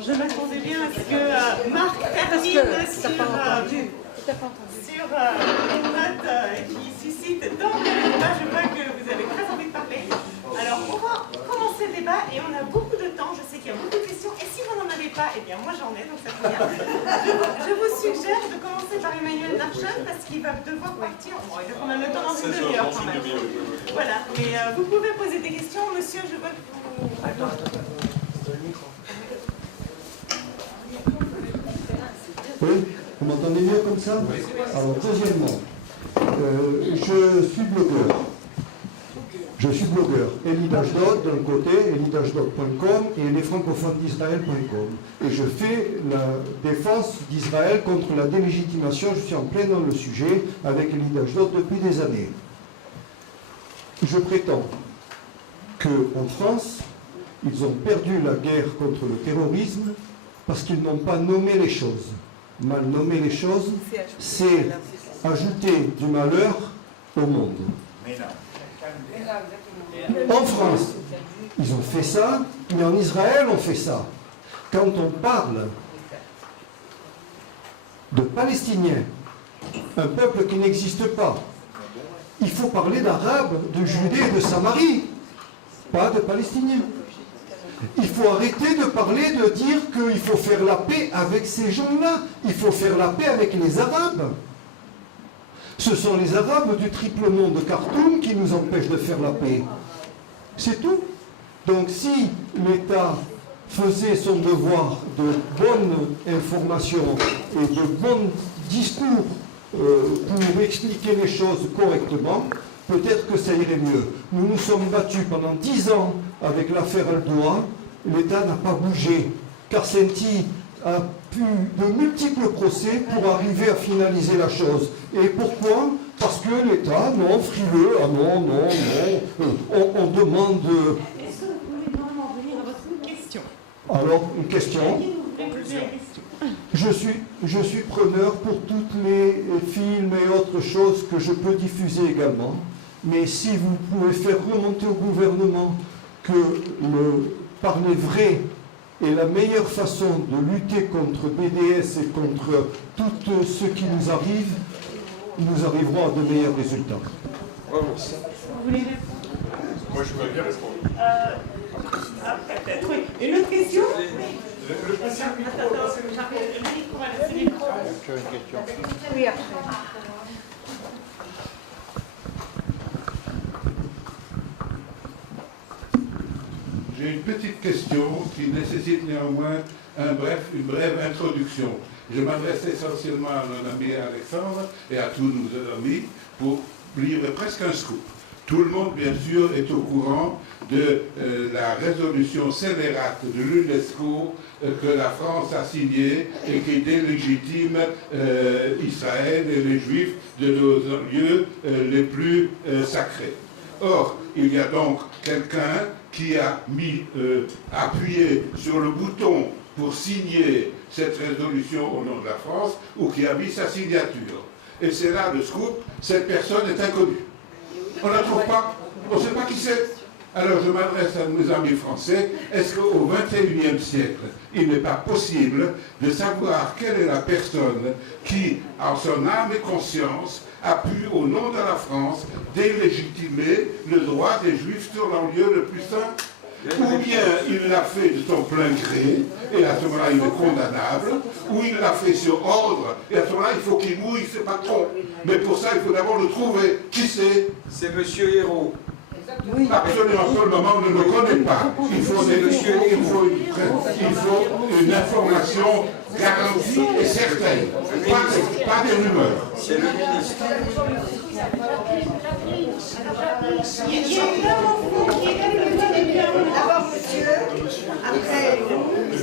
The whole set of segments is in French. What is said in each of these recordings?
Je m'attendais bien à ce que Marc termine sur une note qui suscite tant de débats. Je vois que vous avez très envie de parler. Alors, on va commencer le débat et on a beaucoup de temps. Je sais qu'il y a beaucoup de questions. Et si vous n'en avez pas, eh bien moi j'en ai, donc ça tombe bien. Je vous suggère de commencer par Emmanuel Narchon parce qu'il va devoir partir. Bon, il va quand même le temps dans une demi-heure quand même. Voilà, mais vous pouvez poser des questions. Monsieur, je vois que vous... Oui, vous m'entendez mieux comme ça? Oui. Alors, deuxièmement, je suis blogueur. Je suis blogueur. Elie Ashdod d'un côté, eliashdod.com et lesfrancophonesdisraël.com. Et je fais la défense d'Israël contre la délégitimation. Je suis en plein dans le sujet avec Elie Ashdod depuis des années. Je prétends qu'en France, ils ont perdu la guerre contre le terrorisme parce qu'ils n'ont pas nommé les choses. Mal nommer les choses, c'est ajouter du malheur au monde. En France, ils ont fait ça, mais en Israël, on fait ça. Quand on parle de Palestiniens, un peuple qui n'existe pas, il faut parler d'Arabes, de Judée et de Samarie, pas de Palestiniens. Il faut arrêter de parler, de dire qu'il faut faire la paix avec ces gens-là. Il faut faire la paix avec les Arabes. Ce sont les Arabes du triple nom de Khartoum qui nous empêchent de faire la paix. C'est tout. Donc si l'État faisait son devoir de bonne information et de bons discours pour expliquer les choses correctement, peut-être que ça irait mieux. Nous nous sommes battus pendant 10 ans avec l'affaire Al-Doua. L'État n'a pas bougé. Karsenty a pu de multiples procès pour arriver à finaliser la chose. Et pourquoi? Parce que l'État, non, frileux, ah non, on demande... Est-ce que vous pouvez vraiment venir à votre question? Alors, une question. Je suis preneur pour toutes les films et autres choses que je peux diffuser également. Mais si vous pouvez faire remonter au gouvernement que le parler vrai est la meilleure façon de lutter contre BDS et contre tout ce qui nous arrive, nous arriverons à de meilleurs résultats. Vous voulez répondre? Moi, je voudrais bien répondre. Peut-être, oui. Une autre question? Le principe... Oui, après. J'ai une petite question qui nécessite néanmoins une brève introduction. Je m'adresse essentiellement à mon ami Alexandre et à tous nos amis pour livrer presque un scoop. Tout le monde, bien sûr, est au courant de la résolution scélérate de l'UNESCO que la France a signée et qui délégitime Israël et les Juifs de nos lieux les plus sacrés. Or, il y a donc quelqu'un qui a appuyé sur le bouton pour signer cette résolution au nom de la France ou qui a mis sa signature. Et c'est là le scoop, cette personne est inconnue. On ne la trouve pas, on ne sait pas qui c'est. Alors je m'adresse à mes amis français, est-ce qu'au XXIe siècle, il n'est pas possible de savoir quelle est la personne qui, en son âme et conscience, a pu, au nom de la France, délégitimer le droit des Juifs sur leur lieu le plus saint? Ou bien il l'a fait de son plein gré, et à ce moment-là il est condamnable, ou il l'a fait sur ordre, et à ce moment-là il faut qu'il mouille ses patrons. Mais pour ça il faut d'abord le trouver. Qui c'est? C'est Monsieur Hérault. Oui. Absolument, pour le moment on ne le connaît pas. Il faut une information garantie et certaine, pas des rumeurs. C'est le ministre. Il y a une info qui est d'abord monsieur, après vous, et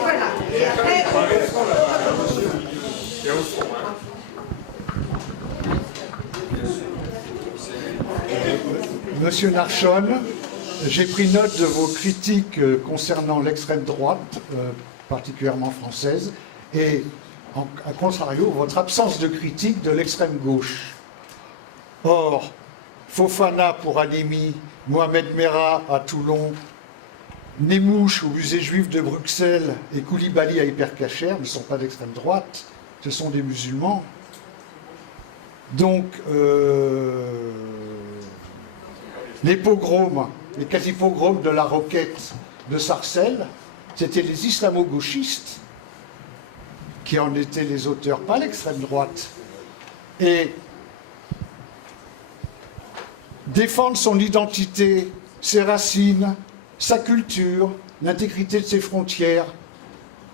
voilà. Et après Monsieur Narchon, j'ai pris note de vos critiques concernant l'extrême droite, particulièrement française, et à contrario, votre absence de critique de l'extrême gauche. Or, Fofana pour Halimi, Mohamed Merah à Toulon, Nemouche au musée juif de Bruxelles et Koulibaly à Hypercacher ne sont pas d'extrême droite, ce sont des musulmans. Donc, les pogroms, les quasi-pogroms de la Roquette de Sarcelles, c'était les islamo-gauchistes qui en étaient les auteurs, pas l'extrême droite. Et défendre son identité, ses racines, sa culture, l'intégrité de ses frontières.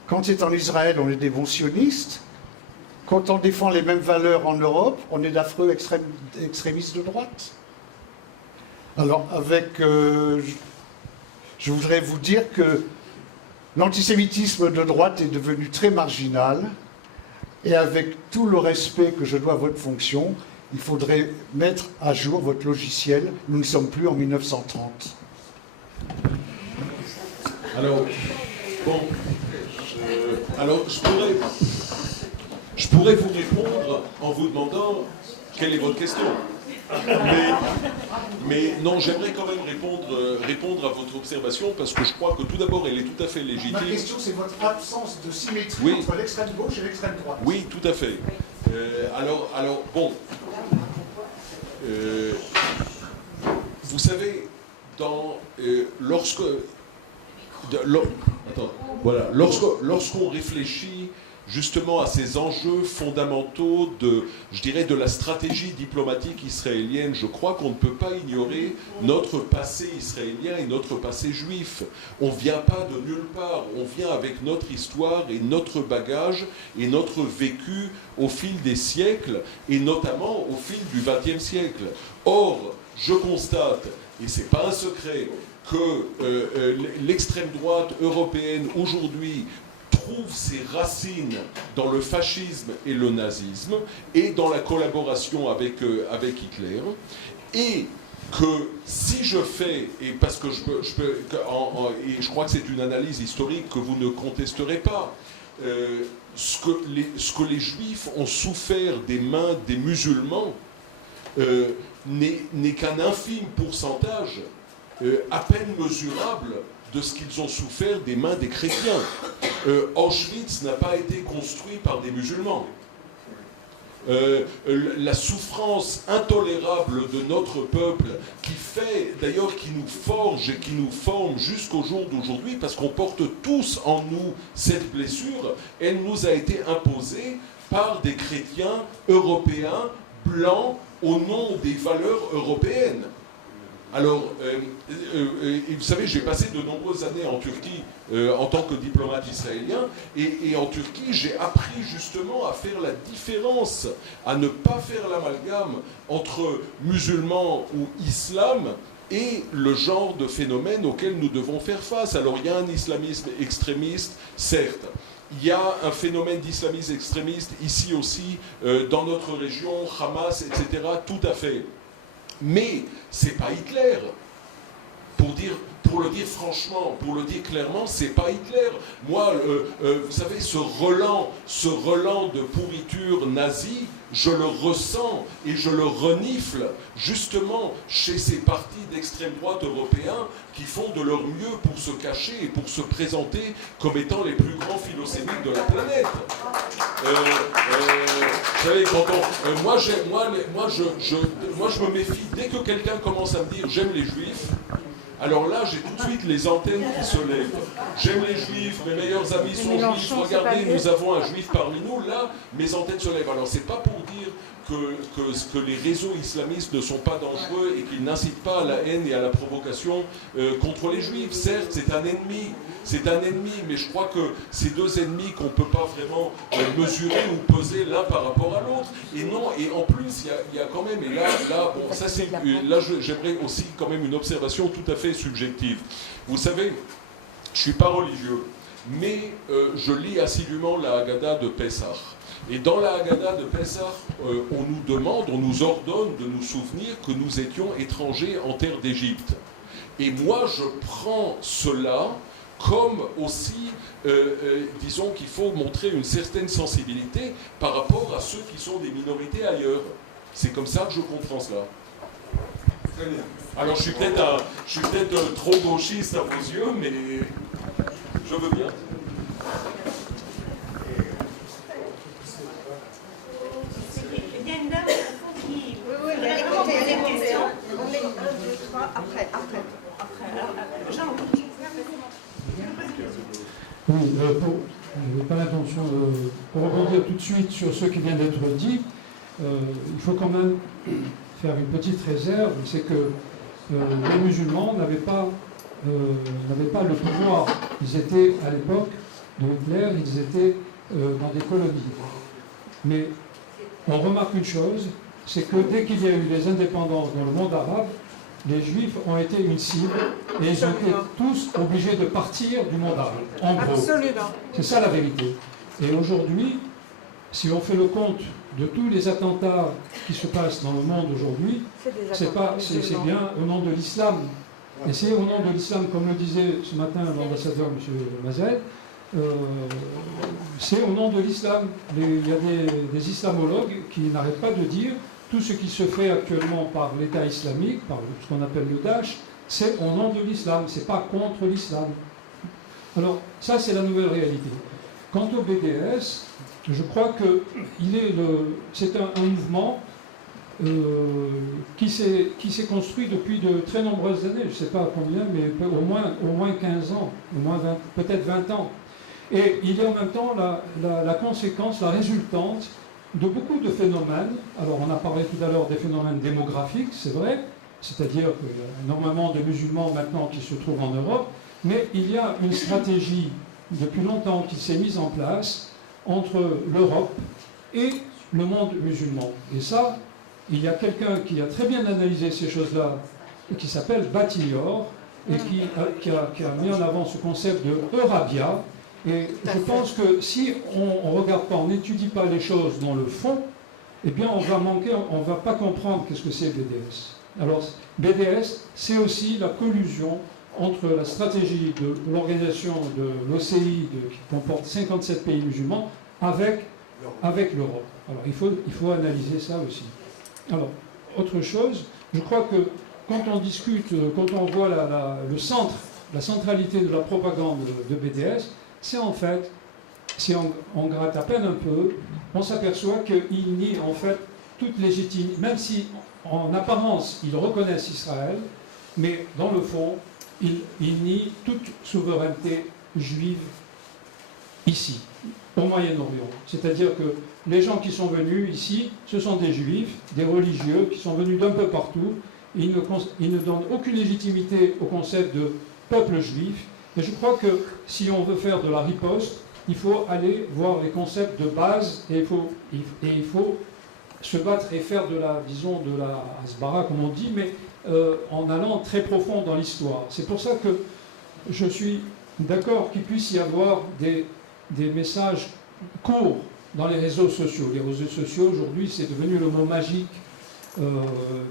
Quand c'est en Israël, on est des bons sionistes. Quand on défend les mêmes valeurs en Europe, on est d'affreux extrémistes de droite. Alors, je voudrais vous dire que l'antisémitisme de droite est devenu très marginal, et avec tout le respect que je dois à votre fonction, il faudrait mettre à jour votre logiciel. Nous ne sommes plus en 1930. Alors, bon, alors je pourrais vous répondre en vous demandant quelle est votre question. Mais non, j'aimerais quand même répondre à votre observation parce que je crois que tout d'abord, elle est tout à fait légitime. Ma question, c'est votre absence de symétrie entre l'extrême gauche et l'extrême droite. Oui, tout à fait. Alors bon, vous savez, lorsqu'on réfléchit justement à ces enjeux fondamentaux de la stratégie diplomatique israélienne, je crois qu'on ne peut pas ignorer notre passé israélien et notre passé juif. On ne vient pas de nulle part, on vient avec notre histoire et notre bagage et notre vécu au fil des siècles, et notamment au fil du XXe siècle. Or, je constate, et ce n'est pas un secret, que l'extrême droite européenne aujourd'hui trouve ses racines dans le fascisme et le nazisme et dans la collaboration avec Hitler, et que si je fais, et parce que et je crois que c'est une analyse historique que vous ne contesterez pas, ce que les Juifs ont souffert des mains des musulmans n'est qu'un infime pourcentage, à peine mesurable, de ce qu'ils ont souffert des mains des chrétiens. Auschwitz n'a pas été construit par des musulmans. La souffrance intolérable de notre peuple, qui fait, d'ailleurs, qui nous forge et qui nous forme jusqu'au jour d'aujourd'hui, parce qu'on porte tous en nous cette blessure, elle nous a été imposée par des chrétiens européens, blancs, au nom des valeurs européennes. Alors, vous savez, j'ai passé de nombreuses années en Turquie en tant que diplomate israélien, et en Turquie, j'ai appris justement à faire la différence, à ne pas faire l'amalgame entre musulmans ou islam et le genre de phénomène auquel nous devons faire face. Alors, il y a un islamisme extrémiste, certes. Il y a un phénomène d'islamisme extrémiste ici aussi, dans notre région, Hamas, etc., tout à fait. Mais c'est pas Hitler. Pour le dire franchement, pour le dire clairement, c'est pas Hitler. Moi, vous savez, ce relent de pourriture nazie, je le ressens et je le renifle justement chez ces partis d'extrême droite européens qui font de leur mieux pour se cacher et pour se présenter comme étant les plus grands philosémites de la planète. Vous savez, quand moi, je me méfie, dès que quelqu'un commence à me dire « j'aime les juifs », alors là, j'ai tout de suite les antennes qui se lèvent. J'aime les juifs, mes meilleurs amis sont juifs, regardez, nous avons un juif parmi nous, là, mes antennes se lèvent. Alors, c'est pas pour dire que les réseaux islamistes ne sont pas dangereux et qu'ils n'incitent pas à la haine et à la provocation contre les juifs. Certes, c'est un ennemi, mais je crois que c'est deux ennemis qu'on ne peut pas vraiment mesurer ou peser l'un par rapport à l'autre. Et non, et en plus, il y a quand même, et là, bon, ça c'est, là j'aimerais aussi quand même une observation tout à fait subjective. Vous savez, je ne suis pas religieux, mais je lis assidûment la Haggadah de Pessah. Et dans la Haggadah de Pessah, on nous demande, on nous ordonne de nous souvenir que nous étions étrangers en terre d'Égypte. Et moi, je prends cela comme aussi, disons qu'il faut montrer une certaine sensibilité par rapport à ceux qui sont des minorités ailleurs. C'est comme ça que je comprends cela. Très bien. Alors je suis peut-être trop gauchiste à vos yeux, mais je veux bien. Il y a une dame au fond qui... Oui, mais allez vraiment compter, poser allez une compter. question. On est 1, 2, 3, après. Alors, Jean, Oui, je n'ai pas l'intention pour rebondir tout de suite sur ce qui vient d'être dit. Il faut quand même faire une petite réserve, c'est que les musulmans n'avaient pas le pouvoir. Ils étaient, à l'époque de Hitler, ils étaient dans des colonies. Mais on remarque une chose, c'est que dès qu'il y a eu les indépendances dans le monde arabe, les Juifs ont été une cible et ils ont été tous obligés de partir du monde arabe. En gros, Absolument. c'est ça la vérité. Et aujourd'hui, si on fait le compte de tous les attentats qui se passent dans le monde aujourd'hui, c'est bien au nom de l'islam. Et c'est au nom de l'islam, comme le disait ce matin l'ambassadeur M. Mazel, c'est au nom de l'islam. Il y a des islamologues qui n'arrêtent pas de dire tout ce qui se fait actuellement par l'État islamique, par ce qu'on appelle le Daesh, c'est au nom de l'islam, c'est pas contre l'islam. Alors, ça c'est la nouvelle réalité. Quant au BDS, je crois que c'est un mouvement qui s'est construit depuis de très nombreuses années, je ne sais pas combien, mais au moins 15 ans, peut-être 20 ans. Et il y a en même temps la conséquence, la résultante de beaucoup de phénomènes. Alors on a parlé tout à l'heure des phénomènes démographiques, c'est vrai, c'est-à-dire qu'il y a énormément de musulmans maintenant qui se trouvent en Europe, mais il y a une stratégie depuis longtemps qui s'est mise en place entre l'Europe et le monde musulman. Et ça, il y a quelqu'un qui a très bien analysé ces choses-là, et qui s'appelle Batior, et qui a mis en avant ce concept de Eurabia. Et je pense que si on ne regarde pas, on n'étudie pas les choses dans le fond, eh bien on ne va pas comprendre qu'est-ce que c'est BDS. Alors BDS, c'est aussi la collusion entre la stratégie de l'organisation de l'OCI, qui comporte 57 pays musulmans, avec l'Europe. Alors il faut analyser ça aussi. Alors, autre chose, je crois que quand on discute, quand on voit la centralité de la propagande de BDS, c'est en fait, si on gratte à peine un peu, on s'aperçoit qu'il nie en fait toute légitimité, même si en apparence ils reconnaissent Israël, mais dans le fond, ils nient toute souveraineté juive ici, au Moyen-Orient. C'est-à-dire que les gens qui sont venus ici, ce sont des juifs, des religieux, qui sont venus d'un peu partout. Ils ne donnent aucune légitimité au concept de peuple juif. Et je crois que si on veut faire de la riposte, il faut aller voir les concepts de base et il faut se battre et faire de la hasbara, comme on dit, mais en allant très profond dans l'histoire. C'est pour ça que je suis d'accord qu'il puisse y avoir des messages courts dans les réseaux sociaux. Les réseaux sociaux, aujourd'hui, c'est devenu le mot magique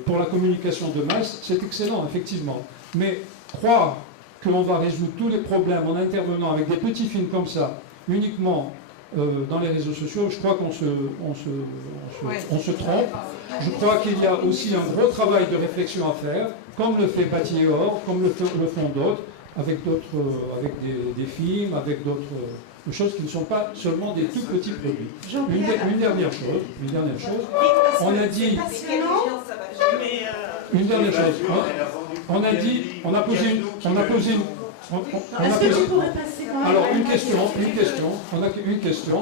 pour la communication de masse. C'est excellent, effectivement. Mais croire qu'on va résoudre tous les problèmes en intervenant avec des petits films comme ça, uniquement dans les réseaux sociaux, je crois qu'on se trompe. Je crois qu'il y a aussi un gros travail de réflexion à faire, comme le fait Batior, comme le font d'autres, avec des films, avec d'autres choses qui ne sont pas seulement des tout petits produits. Une dernière chose, on a dit... Une dernière chose, on a dit, on a posé une... Est-ce que tu pourrais passer quand même... Alors, une question, on a une question.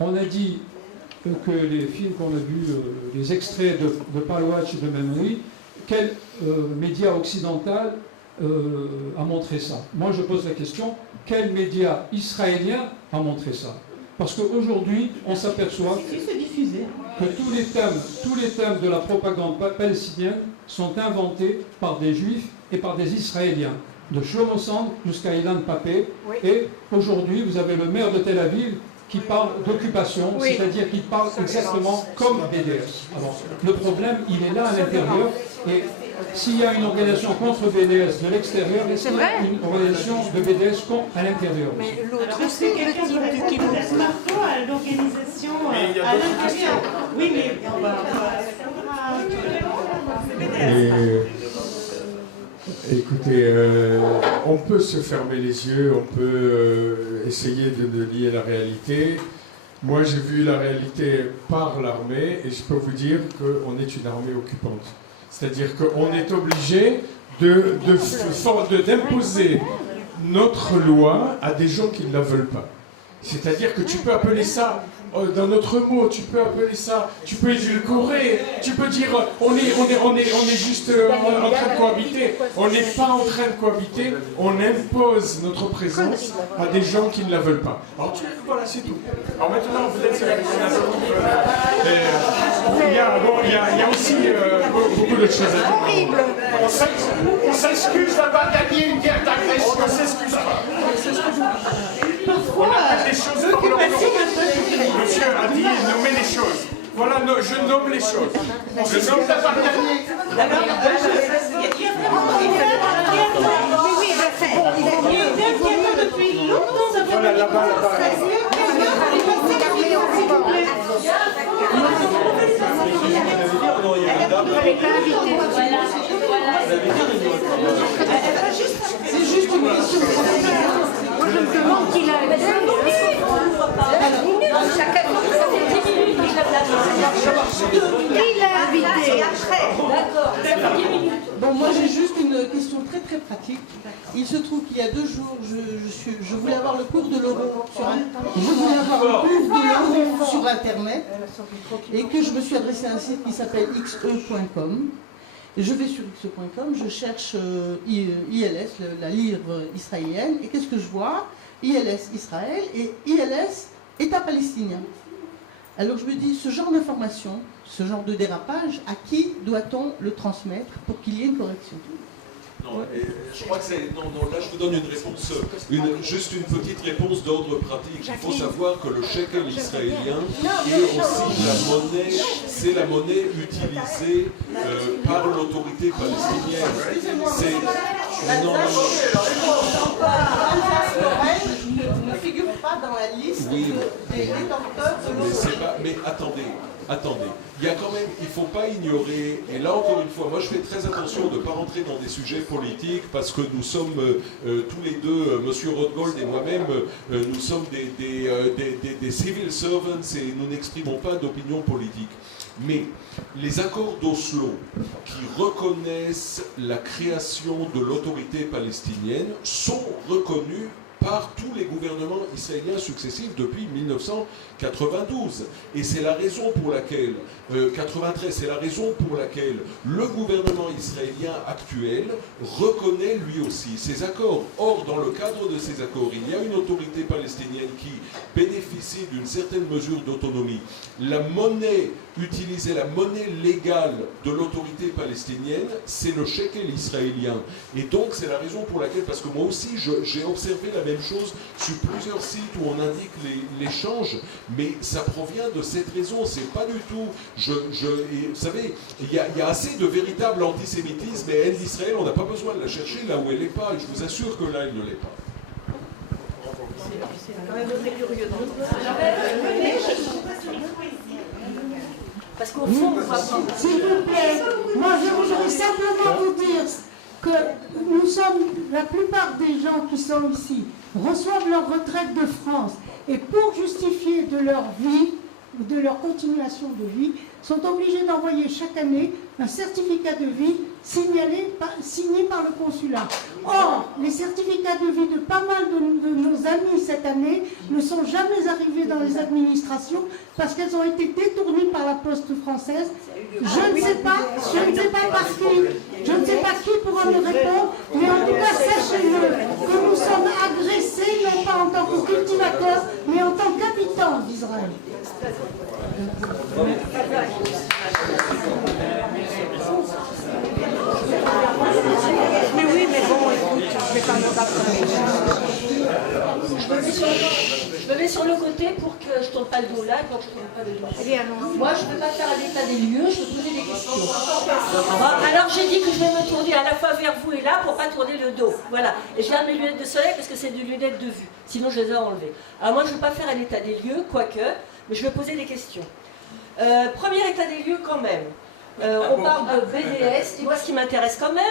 On a dit que les films qu'on a vus, les extraits de Palwatch et de Memory, quel média occidental a montré ça? Moi, je pose la question, quel média israélien a montré ça? Parce qu'aujourd'hui, on s'aperçoit que tous les thèmes de la propagande palestinienne sont inventés par des juifs et par des israéliens, de Shlomo Sand jusqu'à Ilan Papé. Oui. Et aujourd'hui, vous avez le maire de Tel Aviv qui parle d'occupation, oui, c'est-à-dire qu'il parle exactement comme BDS. Alors, le problème, il est là à l'intérieur. Et s'il y a une organisation contre BDS de l'extérieur, est-ce qu'il y a une organisation de BDS à l'intérieur? Mais l'autre, c'est quel type de kibbutz à l'organisation à l'intérieur. Oui, mais on va... Écoutez, on peut se fermer les yeux, on peut essayer de nier la réalité. Moi, j'ai vu la réalité par l'armée et je peux vous dire qu'on est une armée occupante. C'est-à-dire qu'on est obligé d'imposer notre loi à des gens qui ne la veulent pas. C'est-à-dire que tu peux appeler ça d'un autre mot, tu peux appeler ça, tu peux édulcorer, tu peux dire on est juste en train de cohabiter. On n'est pas en train de cohabiter, on impose notre présence à des gens qui ne la veulent pas. Alors voilà, c'est tout. Alors maintenant, peut-être il y a aussi beaucoup d'autres choses à dire. On s'excuse d'avoir gagné une guerre d'agression, on ne s'excuse pas. On appelle les choses par leur nom. Monsieur a dit nommer les choses. Voilà, je nomme les choses. Je nomme d'avoir gagné. Depuis longtemps de voilà, là-bas. C'est juste une question. Moi, je me demande qui l'a invité. Qui l'a invité? D'accord. Bon, moi j'ai juste une question très très pratique. Il se trouve qu'il y a 2 jours, je voulais avoir le cours de l'euro sur Internet et que je me suis adressée à un site qui s'appelle xe.com. Et je vais sur xe.com, je cherche ILS, la livre israélienne, et qu'est-ce que je vois? ILS Israël et ILS État palestinien. Alors je me dis, ce genre d'information, ce genre de dérapage, à qui doit-on le transmettre pour qu'il y ait une correction? Non, je crois que c'est... Non, là je vous donne une réponse, juste une petite réponse d'ordre pratique. Il faut savoir que le shekel israélien est aussi la monnaie, c'est la monnaie utilisée par l'autorité palestinienne. C'est... Non, ne figure pas dans la liste des détenteurs de l'euro. Mais attendez. Il y a quand même, il ne faut pas ignorer, et là encore une fois, moi je fais très attention de ne pas rentrer dans des sujets politiques parce que nous sommes tous les deux, Monsieur Rothgold et moi-même, nous sommes des civil servants et nous n'exprimons pas d'opinion politique. Mais les accords d'Oslo qui reconnaissent la création de l'autorité palestinienne sont reconnus par tous les gouvernements israéliens successifs depuis 1992. Et c'est la raison pour laquelle, 93, c'est la raison pour laquelle le gouvernement israélien actuel reconnaît lui aussi ces accords. Or, dans le cadre de ces accords, il y a une autorité palestinienne qui bénéficie d'une certaine mesure d'autonomie. La monnaie utilisée, la monnaie légale de l'autorité palestinienne, c'est le shekel israélien. Et donc, c'est la raison pour laquelle, parce que moi aussi, j'ai observé la même chose sur plusieurs sites où on indique l'échange, mais ça provient de cette raison. C'est pas du tout... vous savez, il y a assez de véritable antisémitisme et haine d'Israël, on n'a pas besoin de la chercher là où elle n'est pas, et je vous assure que là, elle ne l'est pas. C'est quand même très curieux. Parce qu'au fond, on va pas... S'il vous plaît, moi je voudrais simplement vous dire que nous sommes, la plupart des gens qui sont ici, reçoivent leur retraite de France et pour justifier de leur vie, ou de leur continuation de vie, sont obligés d'envoyer chaque année un certificat de vie signé par le consulat. Or, les certificats de vie de pas mal de nos amis cette année ne sont jamais arrivés dans les administrations parce qu'elles ont été détournées par la poste française. Je ne sais pas par qui, je ne sais pas qui pourra me répondre, mais en tout cas, sachez-le que nous sommes agressés, non pas en tant que cultivateurs, mais en tant qu'habitants d'Israël. Mais oui, mais bon, écoute, je vais pas me battre. Je me mets sur le côté pour que je ne tourne pas le dos là, quand je ne tourne pas le dos. Moi, je ne peux pas faire un état des lieux, je peux poser des questions. Alors, j'ai dit que je vais me tourner à la fois vers vous et là pour ne pas tourner le dos. Voilà. Et je garde mes lunettes de soleil parce que c'est des lunettes de vue. Sinon, je les ai enlevées. Alors, moi, je ne veux pas faire un état des lieux, quoique, mais je vais poser des questions. Premier état des lieux quand même. On parle de BDS, et moi ce qui m'intéresse quand même,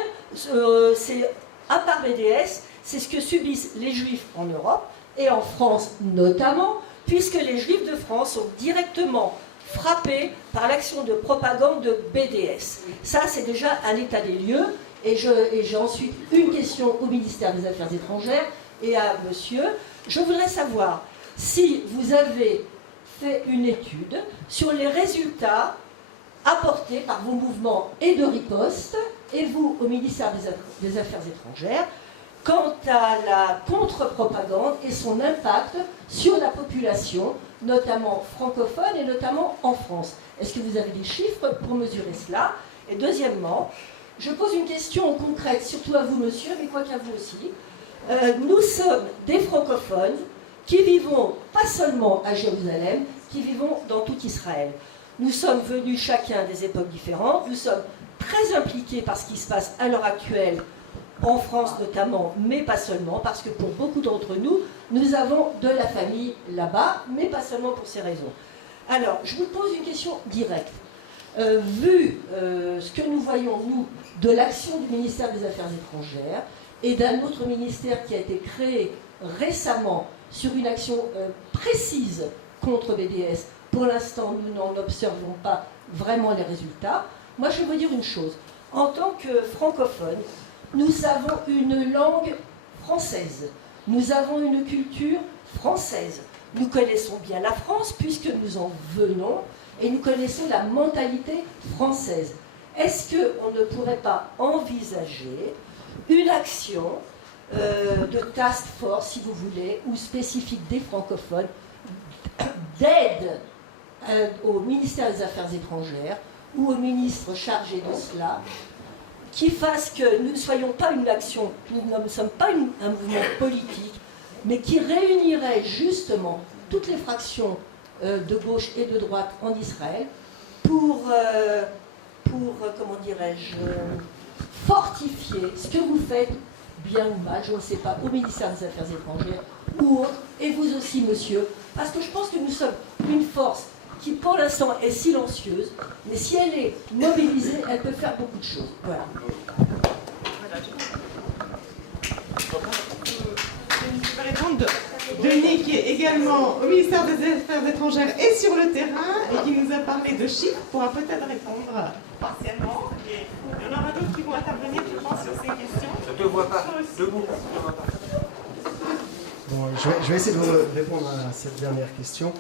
c'est, à part BDS, c'est ce que subissent les Juifs en Europe, et en France notamment, puisque les Juifs de France sont directement frappés par l'action de propagande de BDS. Ça, c'est déjà un état des lieux, et j'ai ensuite une question au ministère des Affaires étrangères et à monsieur. Je voudrais savoir si vous avez fait une étude sur les résultats apportés par vos mouvements et de riposte, et vous au ministère des Affaires étrangères, quant à la contre-propagande et son impact sur la population, notamment francophone et notamment en France. Est-ce que vous avez des chiffres pour mesurer cela? Et deuxièmement, je pose une question concrète, surtout à vous monsieur, mais quoi qu'à vous aussi. Nous sommes des francophones qui vivons pas seulement à Jérusalem, qui vivons dans tout Israël. Nous sommes venus chacun des époques différentes, nous sommes très impliqués par ce qui se passe à l'heure actuelle, en France notamment, mais pas seulement, parce que pour beaucoup d'entre nous, nous avons de la famille là-bas, mais pas seulement pour ces raisons. Alors, je vous pose une question directe. Vu ce que nous voyons, nous, de l'action du ministère des Affaires étrangères et d'un autre ministère qui a été créé récemment sur une action précise contre BDS, pour l'instant, nous n'en observons pas vraiment les résultats. Moi, je veux dire une chose. En tant que francophone, nous avons une langue française. Nous avons une culture française. Nous connaissons bien la France puisque nous en venons et nous connaissons la mentalité française. Est-ce qu'on ne pourrait pas envisager une action de task force, si vous voulez, ou spécifique des francophones, d'aide au ministère des Affaires étrangères ou au ministre chargé de cela, qui fasse que nous ne soyons pas une action, nous ne sommes pas un mouvement politique, mais qui réunirait justement toutes les fractions de gauche et de droite en Israël pour comment dirais-je, fortifier ce que vous faites, bien ou mal, je ne sais pas, au ministère des Affaires étrangères ou autre, et vous aussi, monsieur, parce que je pense que nous sommes une force qui, pour l'instant, est silencieuse, mais si elle est mobilisée, elle peut faire beaucoup de choses. Voilà. Je vais répondre de Denis, qui est également au ministère des Affaires étrangères et sur le terrain, et qui nous a parlé de chiffres, pourra peut-être répondre partiellement. Et il y en aura d'autres qui vont intervenir, je pense, sur ces questions. Je ne te vois pas. Debout. Bon, je vais essayer de vous répondre à cette dernière question.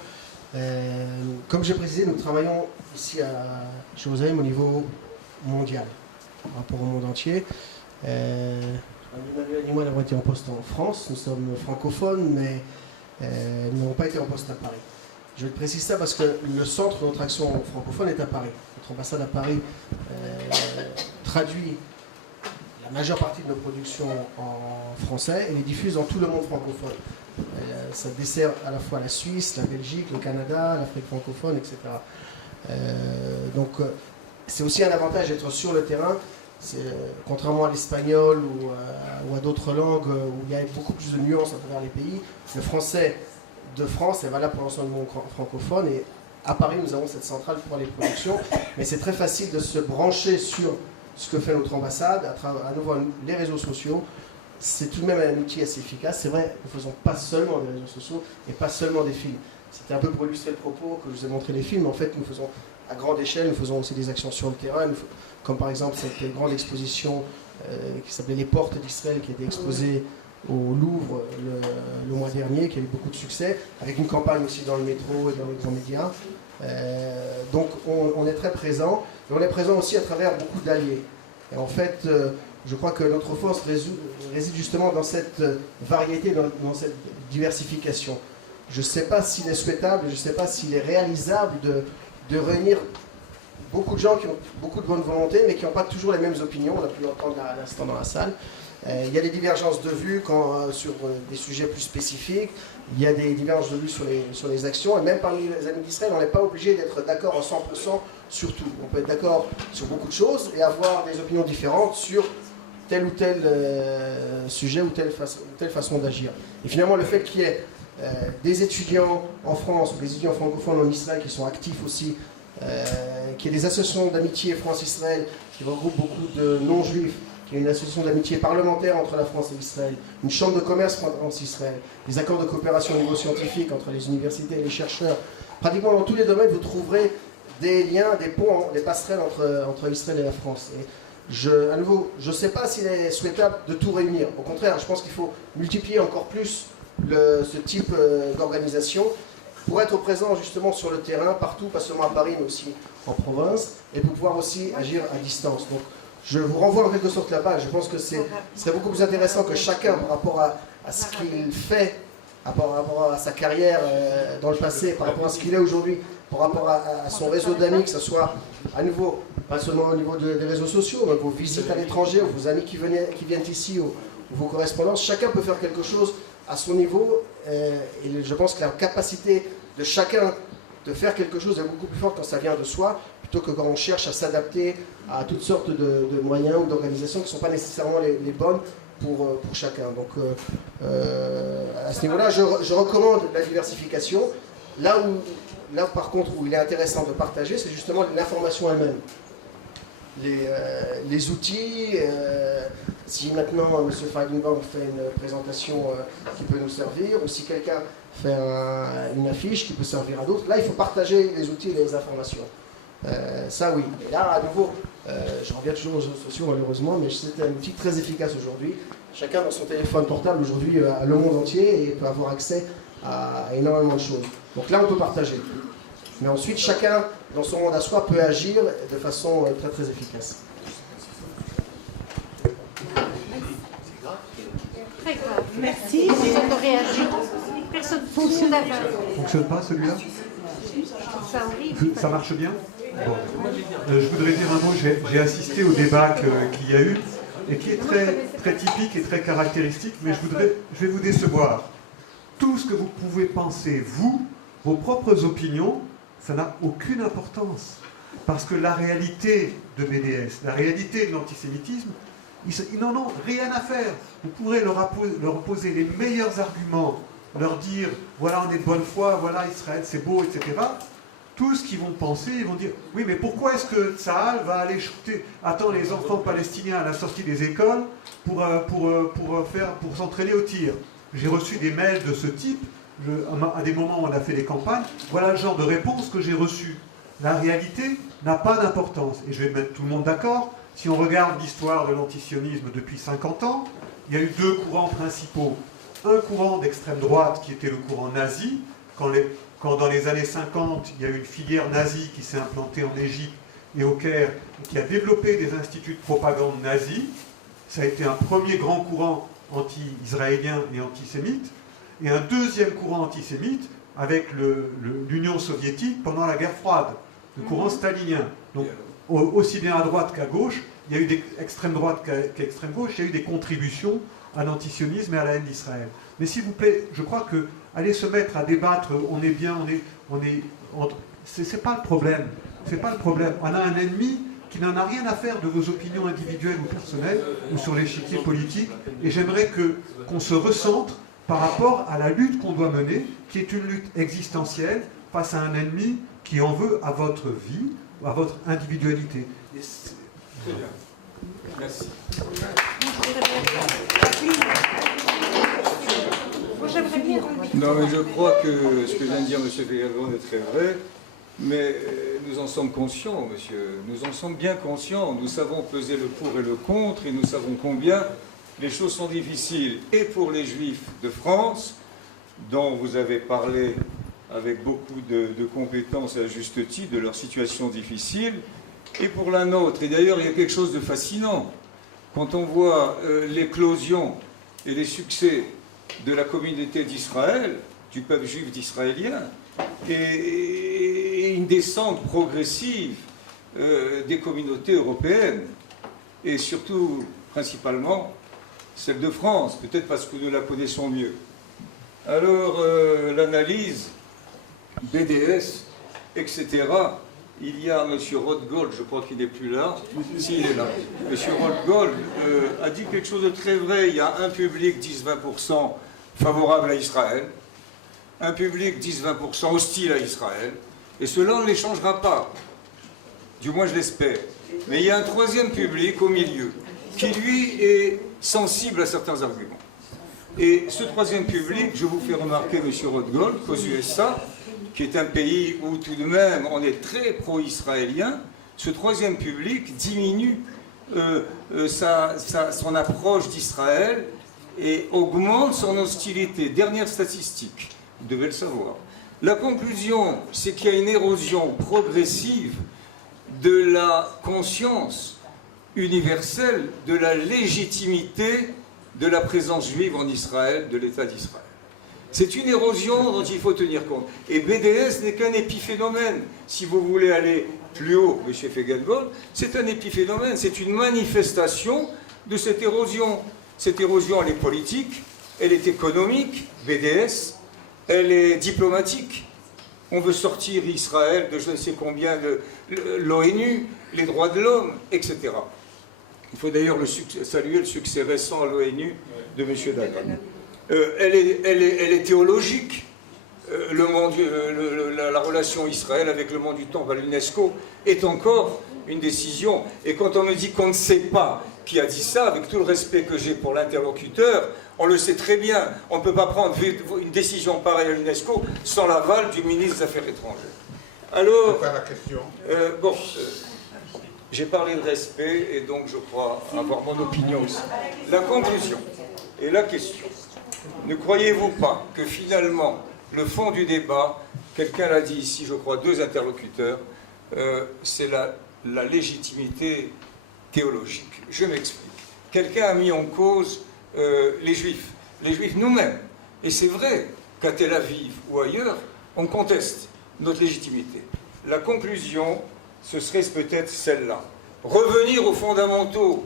Comme j'ai précisé, nous travaillons ici à Jérusalem au niveau mondial, par rapport au monde entier. Emmanuel et moi avons été en poste en France, nous sommes francophones, mais nous n'avons pas été en poste à Paris. Je précise ça parce que le centre de notre action francophone est à Paris. Notre ambassade à Paris traduit la majeure partie de nos productions en français et les diffuse dans tout le monde francophone. Ça dessert à la fois la Suisse, la Belgique, le Canada, l'Afrique francophone, etc. Donc c'est aussi un avantage d'être sur le terrain. Contrairement à l'espagnol ou à d'autres langues où il y a beaucoup plus de nuances à travers les pays, le français de France est valable pour l'ensemble du monde francophone. Et à Paris, nous avons cette centrale pour les productions. Mais c'est très facile de se brancher sur ce que fait notre ambassade à travers à nouveau les réseaux sociaux. C'est tout de même un outil assez efficace. C'est vrai, nous ne faisons pas seulement des réseaux sociaux et pas seulement des films. C'était un peu pour illustrer le propos que je vous ai montré les films. En fait, nous faisons à grande échelle, nous faisons aussi des actions sur le terrain, comme par exemple cette grande exposition qui s'appelait Les Portes d'Israël, qui a été exposée au Louvre le mois dernier, qui a eu beaucoup de succès, avec une campagne aussi dans le métro et dans les grands médias. Donc on est très présent, et on est présent aussi à travers beaucoup d'alliés. Et en fait, je crois que notre force réside justement dans cette variété, dans cette diversification. Je ne sais pas s'il est souhaitable, je ne sais pas s'il est réalisable de réunir beaucoup de gens qui ont beaucoup de bonne volonté, mais qui n'ont pas toujours les mêmes opinions. On a pu l'entendre à l'instant dans la salle. Il y a des divergences de vues sur des sujets plus spécifiques. Il y a des divergences de vues sur les actions. Et même parmi les amis d'Israël, on n'est pas obligé d'être d'accord à 100% sur tout. On peut être d'accord sur beaucoup de choses et avoir des opinions différentes sur tel ou tel sujet ou telle façon d'agir. Et finalement, le fait qu'il y ait des étudiants en France ou des étudiants francophones en Israël qui sont actifs aussi qu'il y ait des associations d'amitié France-Israël qui regroupent beaucoup de non-juifs, qu'il y ait une association d'amitié parlementaire entre la France et Israël, une chambre de commerce France-Israël, des accords de coopération au niveau scientifique entre les universités et les chercheurs. Pratiquement dans tous les domaines, vous trouverez des liens, des ponts, des passerelles entre Israël et la France. Et à nouveau, je ne sais pas s'il est souhaitable de tout réunir. Au contraire, je pense qu'il faut multiplier encore plus ce type d'organisation pour être présent justement sur le terrain, partout, pas seulement à Paris, mais aussi en province, et pour pouvoir aussi agir à distance. Donc, je vous renvoie en quelque sorte là-bas. Je pense que ce serait beaucoup plus intéressant que chacun, par rapport à ce qu'il fait, par rapport à sa carrière dans le passé, par rapport à ce qu'il est aujourd'hui, par rapport à son réseau d'amis, que ce soit à nouveau, pas seulement au niveau des réseaux sociaux, mais vos visites à l'étranger, ou vos amis qui viennent ici, ou vos correspondances, chacun peut faire quelque chose à son niveau, et je pense que la capacité de chacun de faire quelque chose est beaucoup plus forte quand ça vient de soi, plutôt que quand on cherche à s'adapter à toutes sortes de moyens ou d'organisations qui ne sont pas nécessairement les bonnes pour chacun. Donc à ce niveau-là, je recommande la diversification. Là par contre où il est intéressant de partager, c'est justement l'information elle-même. Les outils, si maintenant M. Feigenbaum fait une présentation qui peut nous servir, ou si quelqu'un fait une affiche qui peut servir à d'autres, là il faut partager les outils et les informations. Ça oui. Et là à nouveau, je reviens toujours aux réseaux sociaux malheureusement, mais c'est un outil très efficace aujourd'hui. Chacun dans son téléphone portable aujourd'hui a le monde entier et peut avoir accès à énormément de choses. Donc là on peut partager. Mais ensuite chacun dans son monde à soi peut agir de façon très très efficace. Très grave. Merci. Personne ne réagit. Personne ne fonctionne pas. Fonctionne pas celui-là? Ça horrible. Ça marche bien? Bon. Je voudrais dire un mot, j'ai assisté au débat qu'il y a eu et qui est très typique et très caractéristique, mais je vais vous décevoir. Tout ce que vous pouvez penser, vous, vos propres opinions, ça n'a aucune importance. Parce que la réalité de BDS, la réalité de l'antisémitisme, ils n'en ont rien à faire. Vous pourrez leur opposer les meilleurs arguments, leur dire, voilà, on est de bonne foi, voilà, Israël, c'est beau, etc. Tout ce qu'ils vont penser, ils vont dire, oui, mais pourquoi est-ce que Tsahal va aller shooter, attendre les enfants palestiniens à la sortie des écoles pour s'entraîner au tir? J'ai reçu des mails de ce type, à des moments où on a fait des campagnes, voilà le genre de réponse que j'ai reçue. La réalité n'a pas d'importance. Et je vais mettre tout le monde d'accord. Si on regarde l'histoire de l'antisionisme depuis 50 ans, il y a eu deux courants principaux. Un courant d'extrême droite qui était le courant nazi, quand dans les années 50, il y a eu une filière nazie qui s'est implantée en Égypte et au Caire, et qui a développé des instituts de propagande nazis. Ça a été un premier grand courant anti-israélien et antisémite, et un deuxième courant antisémite avec l'Union soviétique pendant la guerre froide, le courant stalinien. Donc, aussi bien à droite qu'à gauche, il y a eu des extrême droite qu'extrême gauche, il y a eu des contributions à l'antisionisme et à la haine d'Israël. Mais s'il vous plaît, je crois que aller se mettre à débattre, on est bien, c'est pas le problème. C'est pas le problème. On a un ennemi qui n'en a rien à faire de vos opinions individuelles ou personnelles ou sur l'échiquier politique. Et j'aimerais qu'on se recentre par rapport à la lutte qu'on doit mener, qui est une lutte existentielle face à un ennemi qui en veut à votre vie, à votre individualité. Très bien. Merci. Non, mais je crois que ce que vient de dire M. Feigenbaum est très vrai, mais nous en sommes conscients, monsieur. Nous en sommes bien conscients. Nous savons peser le pour et le contre, et nous savons combien les choses sont difficiles, et pour les Juifs de France, dont vous avez parlé avec beaucoup de compétences et à juste titre de leur situation difficile, et pour la nôtre. Et d'ailleurs, il y a quelque chose de fascinant. Quand on voit l'éclosion et les succès de la communauté d'Israël, du peuple juif d'israélien, et une descente progressive des communautés européennes, et surtout, principalement, celle de France, peut-être parce que nous la connaissons mieux. Alors, l'analyse, BDS, etc., il y a M. Rothgold, je crois qu'il n'est plus là, si, il est là. M. Rothgold a dit quelque chose de très vrai. Il y a un public 10-20% favorable à Israël, un public 10-20% hostile à Israël, et cela on ne les changera pas. du moins je l'espère. Mais il y a un troisième public au milieu, qui lui est sensible à certains arguments. Et ce troisième public, je vous fais remarquer, M. Rothgold, qu'aux USA, qui est un pays où tout de même on est très pro-israélien, ce troisième public diminue son approche d'Israël et augmente son hostilité. Dernière statistique, vous devez le savoir. La conclusion, c'est qu'il y a une érosion progressive de la conscience universelle de la légitimité de la présence juive en Israël, de l'État d'Israël. C'est une érosion dont il faut tenir compte. Et BDS n'est qu'un épiphénomène. Si vous voulez aller plus haut, M. Feigengold, c'est un épiphénomène, c'est une manifestation de cette érosion. Cette érosion, elle est politique, elle est économique, BDS, elle est diplomatique. On veut sortir Israël de je ne sais combien de l'ONU, les droits de l'homme, etc. Il faut d'ailleurs saluer le succès récent à l'ONU de M. Dagan. Elle est théologique. La relation Israël avec le monde du temple à l'UNESCO est encore une décision. Et quand on me dit qu'on ne sait pas qui a dit ça, avec tout le respect que j'ai pour l'interlocuteur, on le sait très bien. On ne peut pas prendre une décision pareille à l'UNESCO sans l'aval du ministre des Affaires étrangères. Alors, c'est pas la question. J'ai parlé de respect et donc je crois avoir mon opinion aussi. La conclusion et la question. Ne croyez-vous pas que finalement, le fond du débat, quelqu'un l'a dit ici, je crois, 2 interlocuteurs, c'est la légitimité théologique. Je m'explique. Quelqu'un a mis en cause les Juifs nous-mêmes. Et c'est vrai qu'à Tel Aviv ou ailleurs, on conteste notre légitimité. La conclusion, ce serait peut-être celle-là. Revenir aux fondamentaux.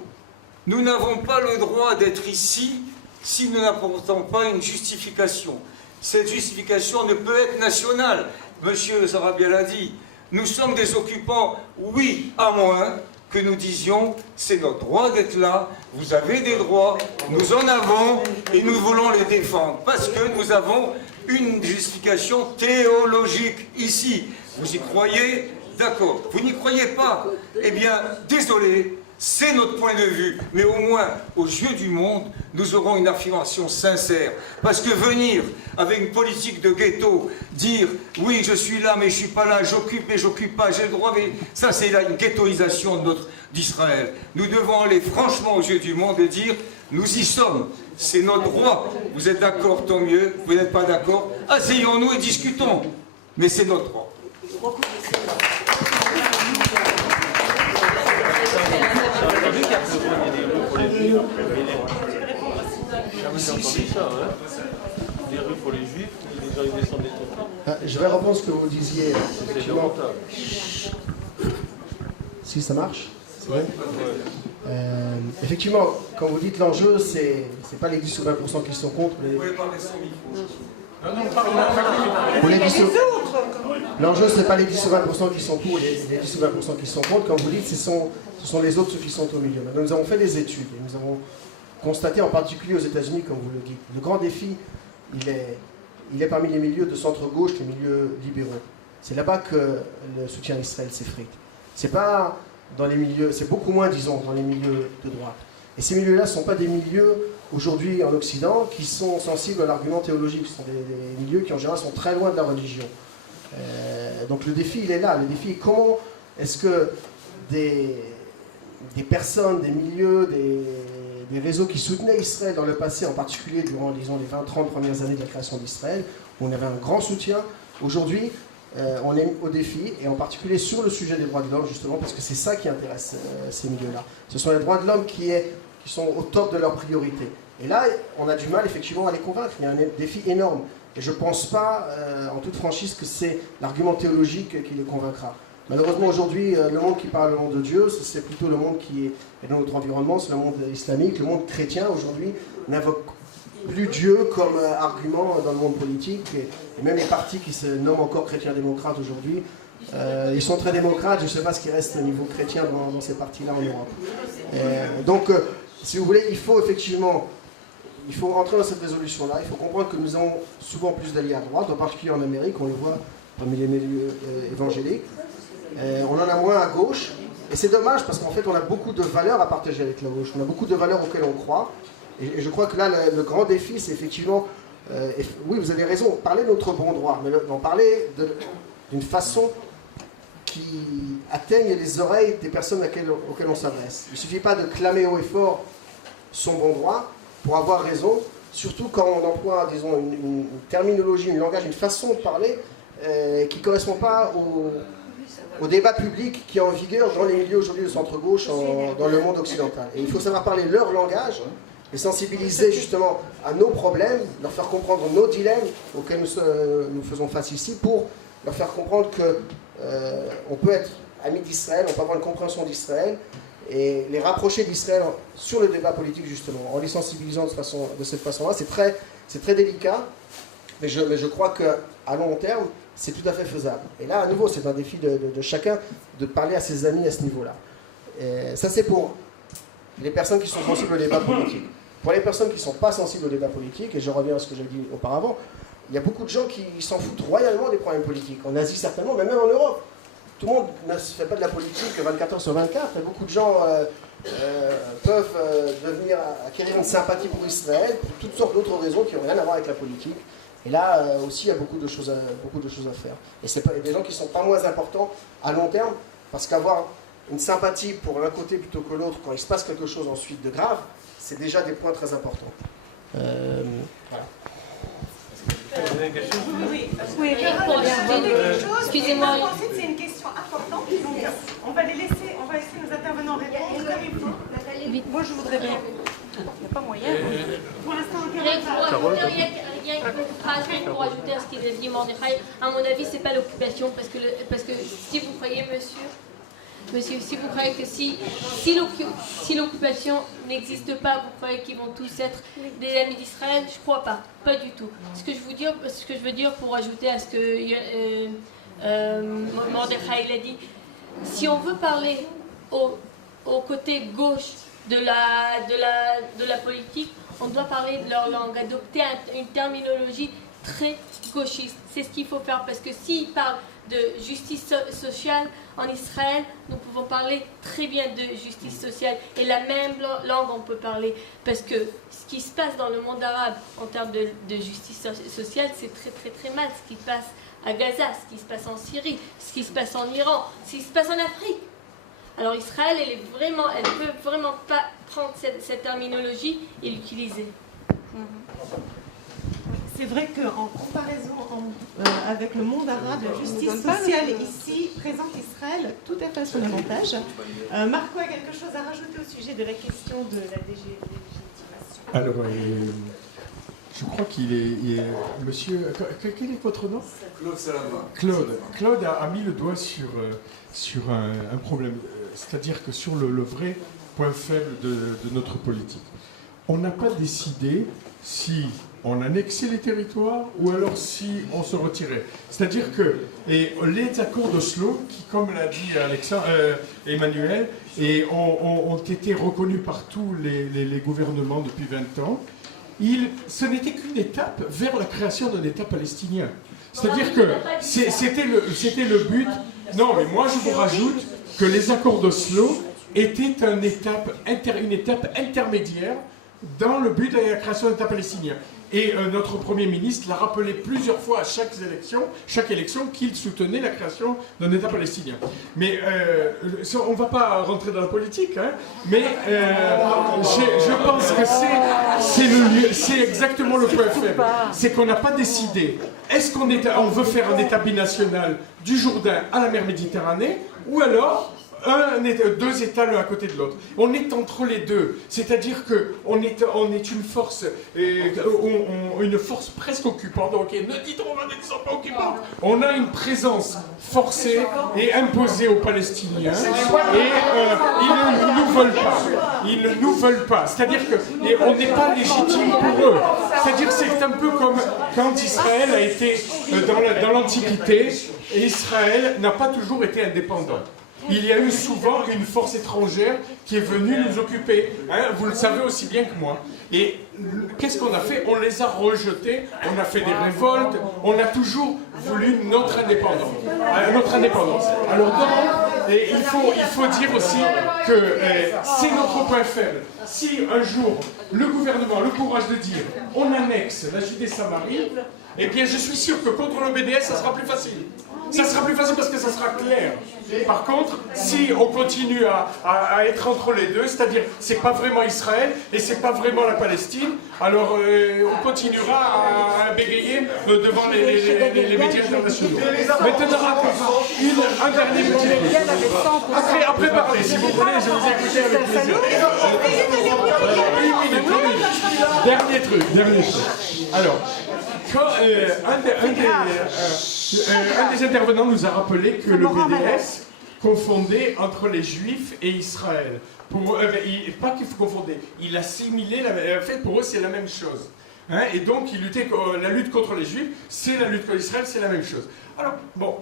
Nous n'avons pas le droit d'être ici si nous n'apportons pas une justification. Cette justification ne peut être nationale. Monsieur Sarabia l'a dit. Nous sommes des occupants, oui, à moins que nous disions, c'est notre droit d'être là, vous avez des droits, nous en avons, et nous voulons les défendre, parce que nous avons une justification théologique ici. Vous y croyez? D'accord. Vous n'y croyez pas? Eh bien, désolé, c'est notre point de vue, mais au moins, aux yeux du monde, nous aurons une affirmation sincère. Parce que venir avec une politique de ghetto, dire « oui, je suis là, mais je ne suis pas là, j'occupe, mais j'occupe pas, j'ai le droit, mais... » Ça, c'est une ghettoisation d'Israël. Nous devons aller franchement aux yeux du monde et dire « nous y sommes, c'est notre droit. Vous êtes d'accord, tant mieux. Vous n'êtes pas d'accord, asseyons-nous et discutons. Mais c'est notre droit. » Je vais reprendre ce que vous disiez. Si ça marche, c'est vrai. Effectivement, quand vous dites l'enjeu, c'est pas les 10 ou 20% qui sont contre. L'enjeu, ce n'est pas les 10 ou 20% qui sont pour, les 10 ou 20% qui sont contre. Quand vous dites, ce sont les autres, ceux qui sont au milieu. Maintenant, nous avons fait des études et nous avons constaté, en particulier aux États-Unis, comme vous le dites, le grand défi, il est parmi les milieux de centre-gauche, les milieux libéraux. C'est là-bas que le soutien à Israël s'effrite. C'est pas dans les milieux, c'est beaucoup moins, disons, dans les milieux de droite. Et ces milieux-là ne sont pas des milieux, aujourd'hui en Occident, qui sont sensibles à l'argument théologique. Ce sont des milieux qui, en général, sont très loin de la religion. Donc le défi, il est là. Le défi est comment est-ce que des personnes, des milieux, des réseaux qui soutenaient Israël dans le passé, en particulier durant, disons, les 20-30 premières années de la création d'Israël, où on avait un grand soutien. Aujourd'hui, on est au défi, et en particulier sur le sujet des droits de l'homme, justement, parce que c'est ça qui intéresse ces milieux-là. Ce sont les droits de l'homme qui sont au top de leurs priorités. Et là, on a du mal, effectivement, à les convaincre. Il y a un défi énorme. Et je ne pense pas, en toute franchise, que c'est l'argument théologique qui les convaincra. Malheureusement, aujourd'hui, le monde qui parle le monde de Dieu, c'est plutôt le monde qui est dans notre environnement, c'est le monde islamique. Le monde chrétien, aujourd'hui, n'invoque plus Dieu comme argument dans le monde politique. Et même les partis qui se nomment encore chrétiens-démocrates aujourd'hui, ils sont très démocrates. Je ne sais pas ce qui reste au niveau chrétien dans ces partis-là en Europe. Donc, si vous voulez, il faut effectivement... Il faut entrer dans cette résolution-là. Il faut comprendre que nous avons souvent plus d'alliés à droite, en particulier en Amérique, on le voit parmi les milieux évangéliques. On en a moins à gauche. Et c'est dommage parce qu'en fait, on a beaucoup de valeurs à partager avec la gauche. On a beaucoup de valeurs auxquelles on croit. Et je crois que là, le grand défi, c'est effectivement... oui, vous avez raison, parler de notre bon droit, mais d'en parler d'une façon qui atteigne les oreilles des personnes auxquelles on s'adresse. Il ne suffit pas de clamer haut et fort son bon droit pour avoir raison, surtout quand on emploie, disons, une terminologie, un langage, une façon de parler qui ne correspond pas au débat public qui est en vigueur dans les milieux aujourd'hui de centre-gauche dans le monde occidental. Et il faut savoir parler leur langage et sensibiliser justement à nos problèmes, leur faire comprendre nos dilemmes auxquels nous faisons face ici, pour leur faire comprendre qu'on peut être amis d'Israël, on peut avoir une compréhension d'Israël, et les rapprocher d'Israël sur le débat politique justement, en les sensibilisant de cette façon-là. C'est très délicat, mais je crois qu'à long terme, c'est tout à fait faisable. Et là, à nouveau, c'est un défi de chacun de parler à ses amis à ce niveau-là. Ça, c'est pour les personnes qui sont sensibles au débat politique. Pour les personnes qui ne sont pas sensibles au débat politique, et je reviens à ce que j'ai dit auparavant, il y a beaucoup de gens qui s'en foutent royalement des problèmes politiques. En Asie, certainement, mais même en Europe. Tout le monde ne se fait pas de la politique 24 heures sur 24. Et beaucoup de gens peuvent devenir acquérir une sympathie pour Israël pour toutes sortes d'autres raisons qui n'ont rien à voir avec la politique. Et là aussi, il y a beaucoup de choses à faire. Et c'est des gens qui ne sont pas moins importants à long terme, parce qu'avoir une sympathie pour l'un côté plutôt que l'autre, quand il se passe quelque chose ensuite de grave, c'est déjà des points très importants. Voilà. Oui, excusez-moi. C'est une question importante, donc on va laisser nos intervenants répondre comme il faut. Moi, je voudrais bien. Il n'y a pas moyen. Pour l'instant, il y a une phrase pour ajouter à ce qu'il a dit Mordechai. À mon avis, c'est pas l'occupation, parce que si vous croyez, monsieur, si vous croyez que si l'occupation n'existe pas, vous croyez qu'ils vont tous être des amis d'Israël, je ne crois pas du tout. Ce que je veux dire pour ajouter à ce que Mordechai a dit, si on veut parler au côté gauche de la politique, on doit parler de leur langue, adopter une terminologie très gauchiste. C'est ce qu'il faut faire, parce que s'ils parlent de justice sociale en Israël, nous pouvons parler très bien de justice sociale, et la même langue on peut parler, parce que ce qui se passe dans le monde arabe en termes de justice sociale, c'est très très très mal. Ce qui se passe à Gaza, ce qui se passe en Syrie, ce qui se passe en Iran, ce qui se passe en Afrique. Alors Israël, elle peut vraiment pas prendre cette terminologie et l'utiliser. C'est vrai qu'en comparaison avec le monde arabe, la justice sociale ici présente Israël tout à fait à son avantage. Marco a quelque chose à rajouter au sujet de la question de la délégitimation. Alors, je crois qu'il est monsieur... Quel est votre nom? Claude Salama. Claude a mis le doigt sur un problème. C'est-à-dire que sur le vrai point faible de notre politique. On n'a pas décidé si on annexait les territoires ou alors si on se retirait. C'est-à-dire que les accords d'Oslo, qui, comme l'a dit Emmanuel, ont été reconnus par tous les gouvernements depuis 20 ans, ce n'était qu'une étape vers la création d'un État palestinien. C'est-à-dire que c'était le but. Non, mais moi je vous rajoute que les accords d'Oslo étaient une étape intermédiaire dans le but de la création d'un État palestinien. Et notre Premier ministre l'a rappelé plusieurs fois à chaque élection qu'il soutenait la création d'un État palestinien. Mais on ne va pas rentrer dans la politique, hein, mais je pense que c'est exactement le point faible. C'est qu'on n'a pas décidé, est-ce qu'on veut faire un État binational du Jourdain à la mer Méditerranée, ou alors deux États l'un à côté de l'autre. On est entre les deux, c'est-à-dire qu'on est une force, une force presque occupante. Ok, ne dit-on pas qu'ils ne sont pas occupants. On a une présence forcée et imposée aux Palestiniens, et ils ne nous veulent pas. Ils ne nous veulent pas. C'est-à-dire qu'on n'est pas légitime pour eux. C'est-à-dire que c'est un peu comme quand Israël a été dans l'Antiquité, et Israël n'a pas toujours été indépendant. il y a eu souvent une force étrangère qui est venue nous occuper. Hein, vous le savez aussi bien que moi. Et qu'est-ce qu'on a fait? On les a rejetés, on a fait des révoltes, on a toujours voulu notre indépendance. Alors donc, et il faut dire aussi que c'est notre point faible. Si un jour, le gouvernement a le courage de dire on annexe la Judée-Samarie, eh bien je suis sûr que contre le BDS, ça sera plus facile. Ça sera plus facile parce que ça sera clair. Par contre, si on continue à être entre les deux, c'est-à-dire c'est pas vraiment Israël et c'est pas vraiment la Palestine, alors on continuera à bégayer devant les médias internationaux. Maintenant, un dernier petit truc. Après parler, si vous voulez, je vous écouter avec plaisir. Dernier truc. Alors, quand un des intervenants nous a rappelé que le BDS confondait entre les Juifs et Israël. Pas qu'il confondait, il assimilait, en fait pour eux c'est la même chose. Hein, et donc la lutte contre les Juifs, c'est la lutte contre Israël, c'est la même chose. Alors, bon.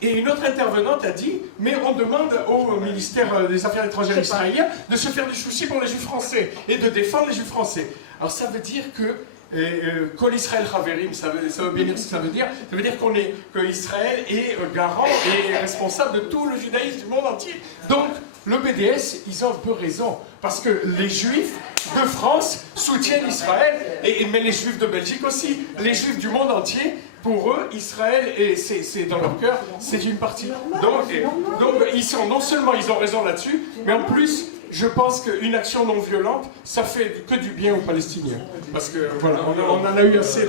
Et une autre intervenante a dit, mais on demande au ministère des Affaires étrangères israélien de se faire du souci pour les Juifs français et de défendre les Juifs français. Alors ça veut dire que Kol Israël Haverim, ça veut bien dire ce que ça veut dire. Ça veut dire que Israël est garant et responsable de tout le judaïsme du monde entier. Donc, le BDS, ils ont un peu raison. Parce que les Juifs de France soutiennent Israël, mais les Juifs de Belgique aussi. Les Juifs du monde entier, pour eux, Israël, c'est dans leur cœur, c'est une partie. Donc non seulement ils ont raison là-dessus, mais en plus, je pense qu'une action non violente, ça fait que du bien aux Palestiniens. Parce que, voilà, on en a eu assez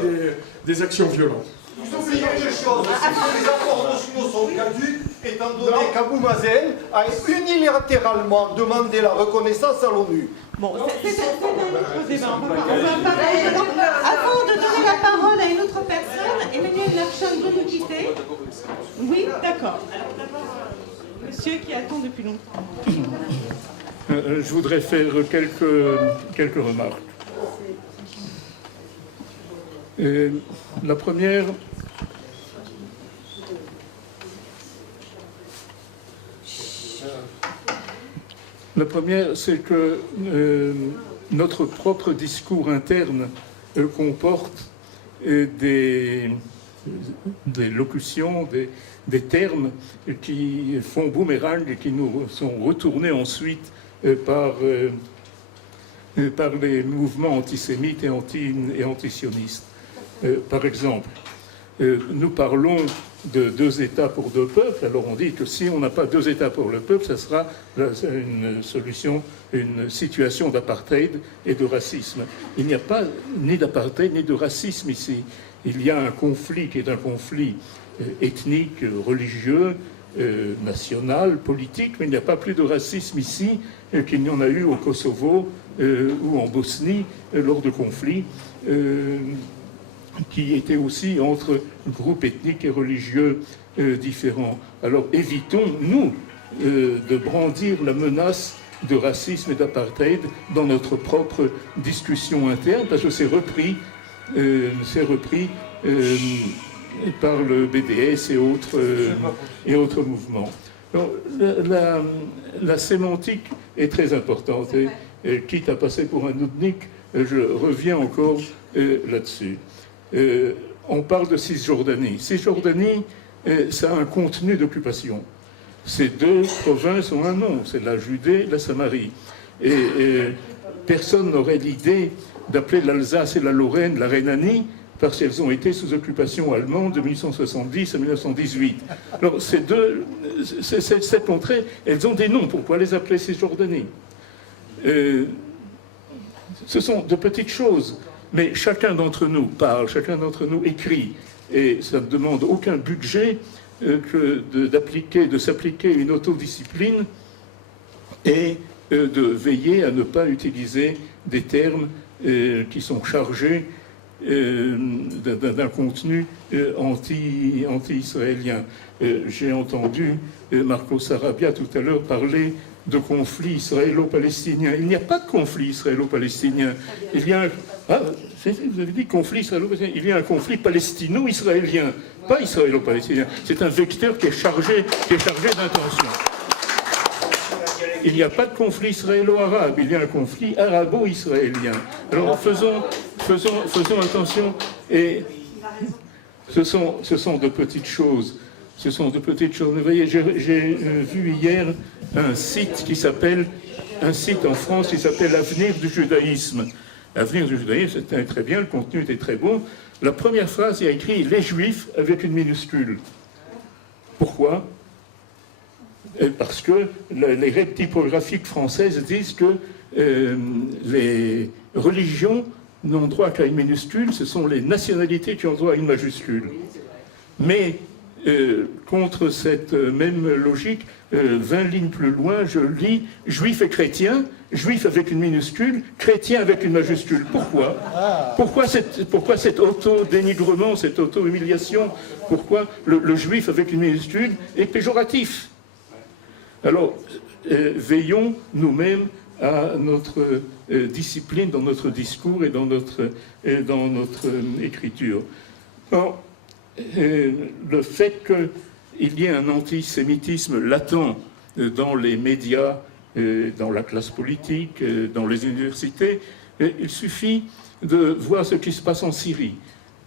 des actions violentes. Vous oubliez quelque chose, c'est que les accords nationaux sont caducs, étant donné qu'Abou Mazen a unilatéralement demandé la reconnaissance à l'ONU. Bon, c'est un débat. Avant de donner la parole à une autre personne, Emmanuel Larchon doit nous quitter. Oui, d'accord. Alors d'abord, monsieur qui attend depuis longtemps. Je voudrais faire quelques remarques. La première, c'est que notre propre discours interne comporte des locutions, des termes qui font boomerang et qui nous sont retournés ensuite par les mouvements antisémites et antisionistes. Par exemple, nous parlons de 2 États pour 2 peuples, alors on dit que si on n'a pas 2 États pour le peuple, ça sera une situation d'apartheid et de racisme. Il n'y a pas ni d'apartheid ni de racisme ici. Il y a un conflit qui est un conflit ethnique, religieux, national, politique, mais il n'y a pas plus de racisme ici qu'il n'y en a eu au Kosovo ou en Bosnie lors de conflits qui étaient aussi entre groupes ethniques et religieux différents. Alors évitons, nous, de brandir la menace de racisme et d'apartheid dans notre propre discussion interne, parce que c'est repris par le BDS et autres mouvements. Donc, la sémantique est très importante, et quitte à passer pour un oudnik, je reviens encore là-dessus. On parle de Cisjordanie. Cisjordanie, ça a un contenu d'occupation. Ces 2 provinces ont un nom, c'est la Judée, la Samarie. Et personne n'aurait l'idée d'appeler l'Alsace et la Lorraine la Rhénanie, parce qu'elles ont été sous occupation allemande de 1870 à 1918. Alors, ces contrées, elles ont des noms. Pourquoi les appeler Cisjordanie? Ce sont de petites choses, mais chacun d'entre nous parle, chacun d'entre nous écrit, et ça ne demande aucun budget que de s'appliquer une autodiscipline et de veiller à ne pas utiliser des termes qui sont chargés d'un contenu anti-israélien. J'ai entendu Marco Sarabia tout à l'heure parler de conflit israélo-palestinien. Il n'y a pas de conflit israélo-palestinien. Il y a vous avez dit conflit israélo-palestinien. Il y a un conflit palestino-israélien, pas israélo-palestinien. C'est un vecteur qui est chargé d'intention. il n'y a pas de conflit israélo-arabe, il y a un conflit arabo-israélien. Alors faisons attention, et ce sont de petites choses. Ce sont de petites choses. Vous voyez, j'ai vu hier un site en France qui s'appelle Avenir du judaïsme. Avenir du judaïsme, c'était très bien, le contenu était très bon. La première phrase, il y a écrit « les juifs » avec une minuscule. Pourquoi ? Parce que les règles typographiques françaises disent que les religions n'ont droit qu'à une minuscule, ce sont les nationalités qui ont droit à une majuscule. Mais contre cette même logique, 20 lignes plus loin, je lis « juif et chrétien », juif avec une minuscule, chrétien avec une majuscule. Pourquoi ? Pourquoi cet auto-dénigrement, cette auto-humiliation ? Pourquoi le juif avec une minuscule est péjoratif ? Alors, veillons nous-mêmes à notre discipline dans notre discours et dans notre écriture. Alors, le fait qu'il y ait un antisémitisme latent dans les médias, dans la classe politique, dans les universités, il suffit de voir ce qui se passe en Syrie.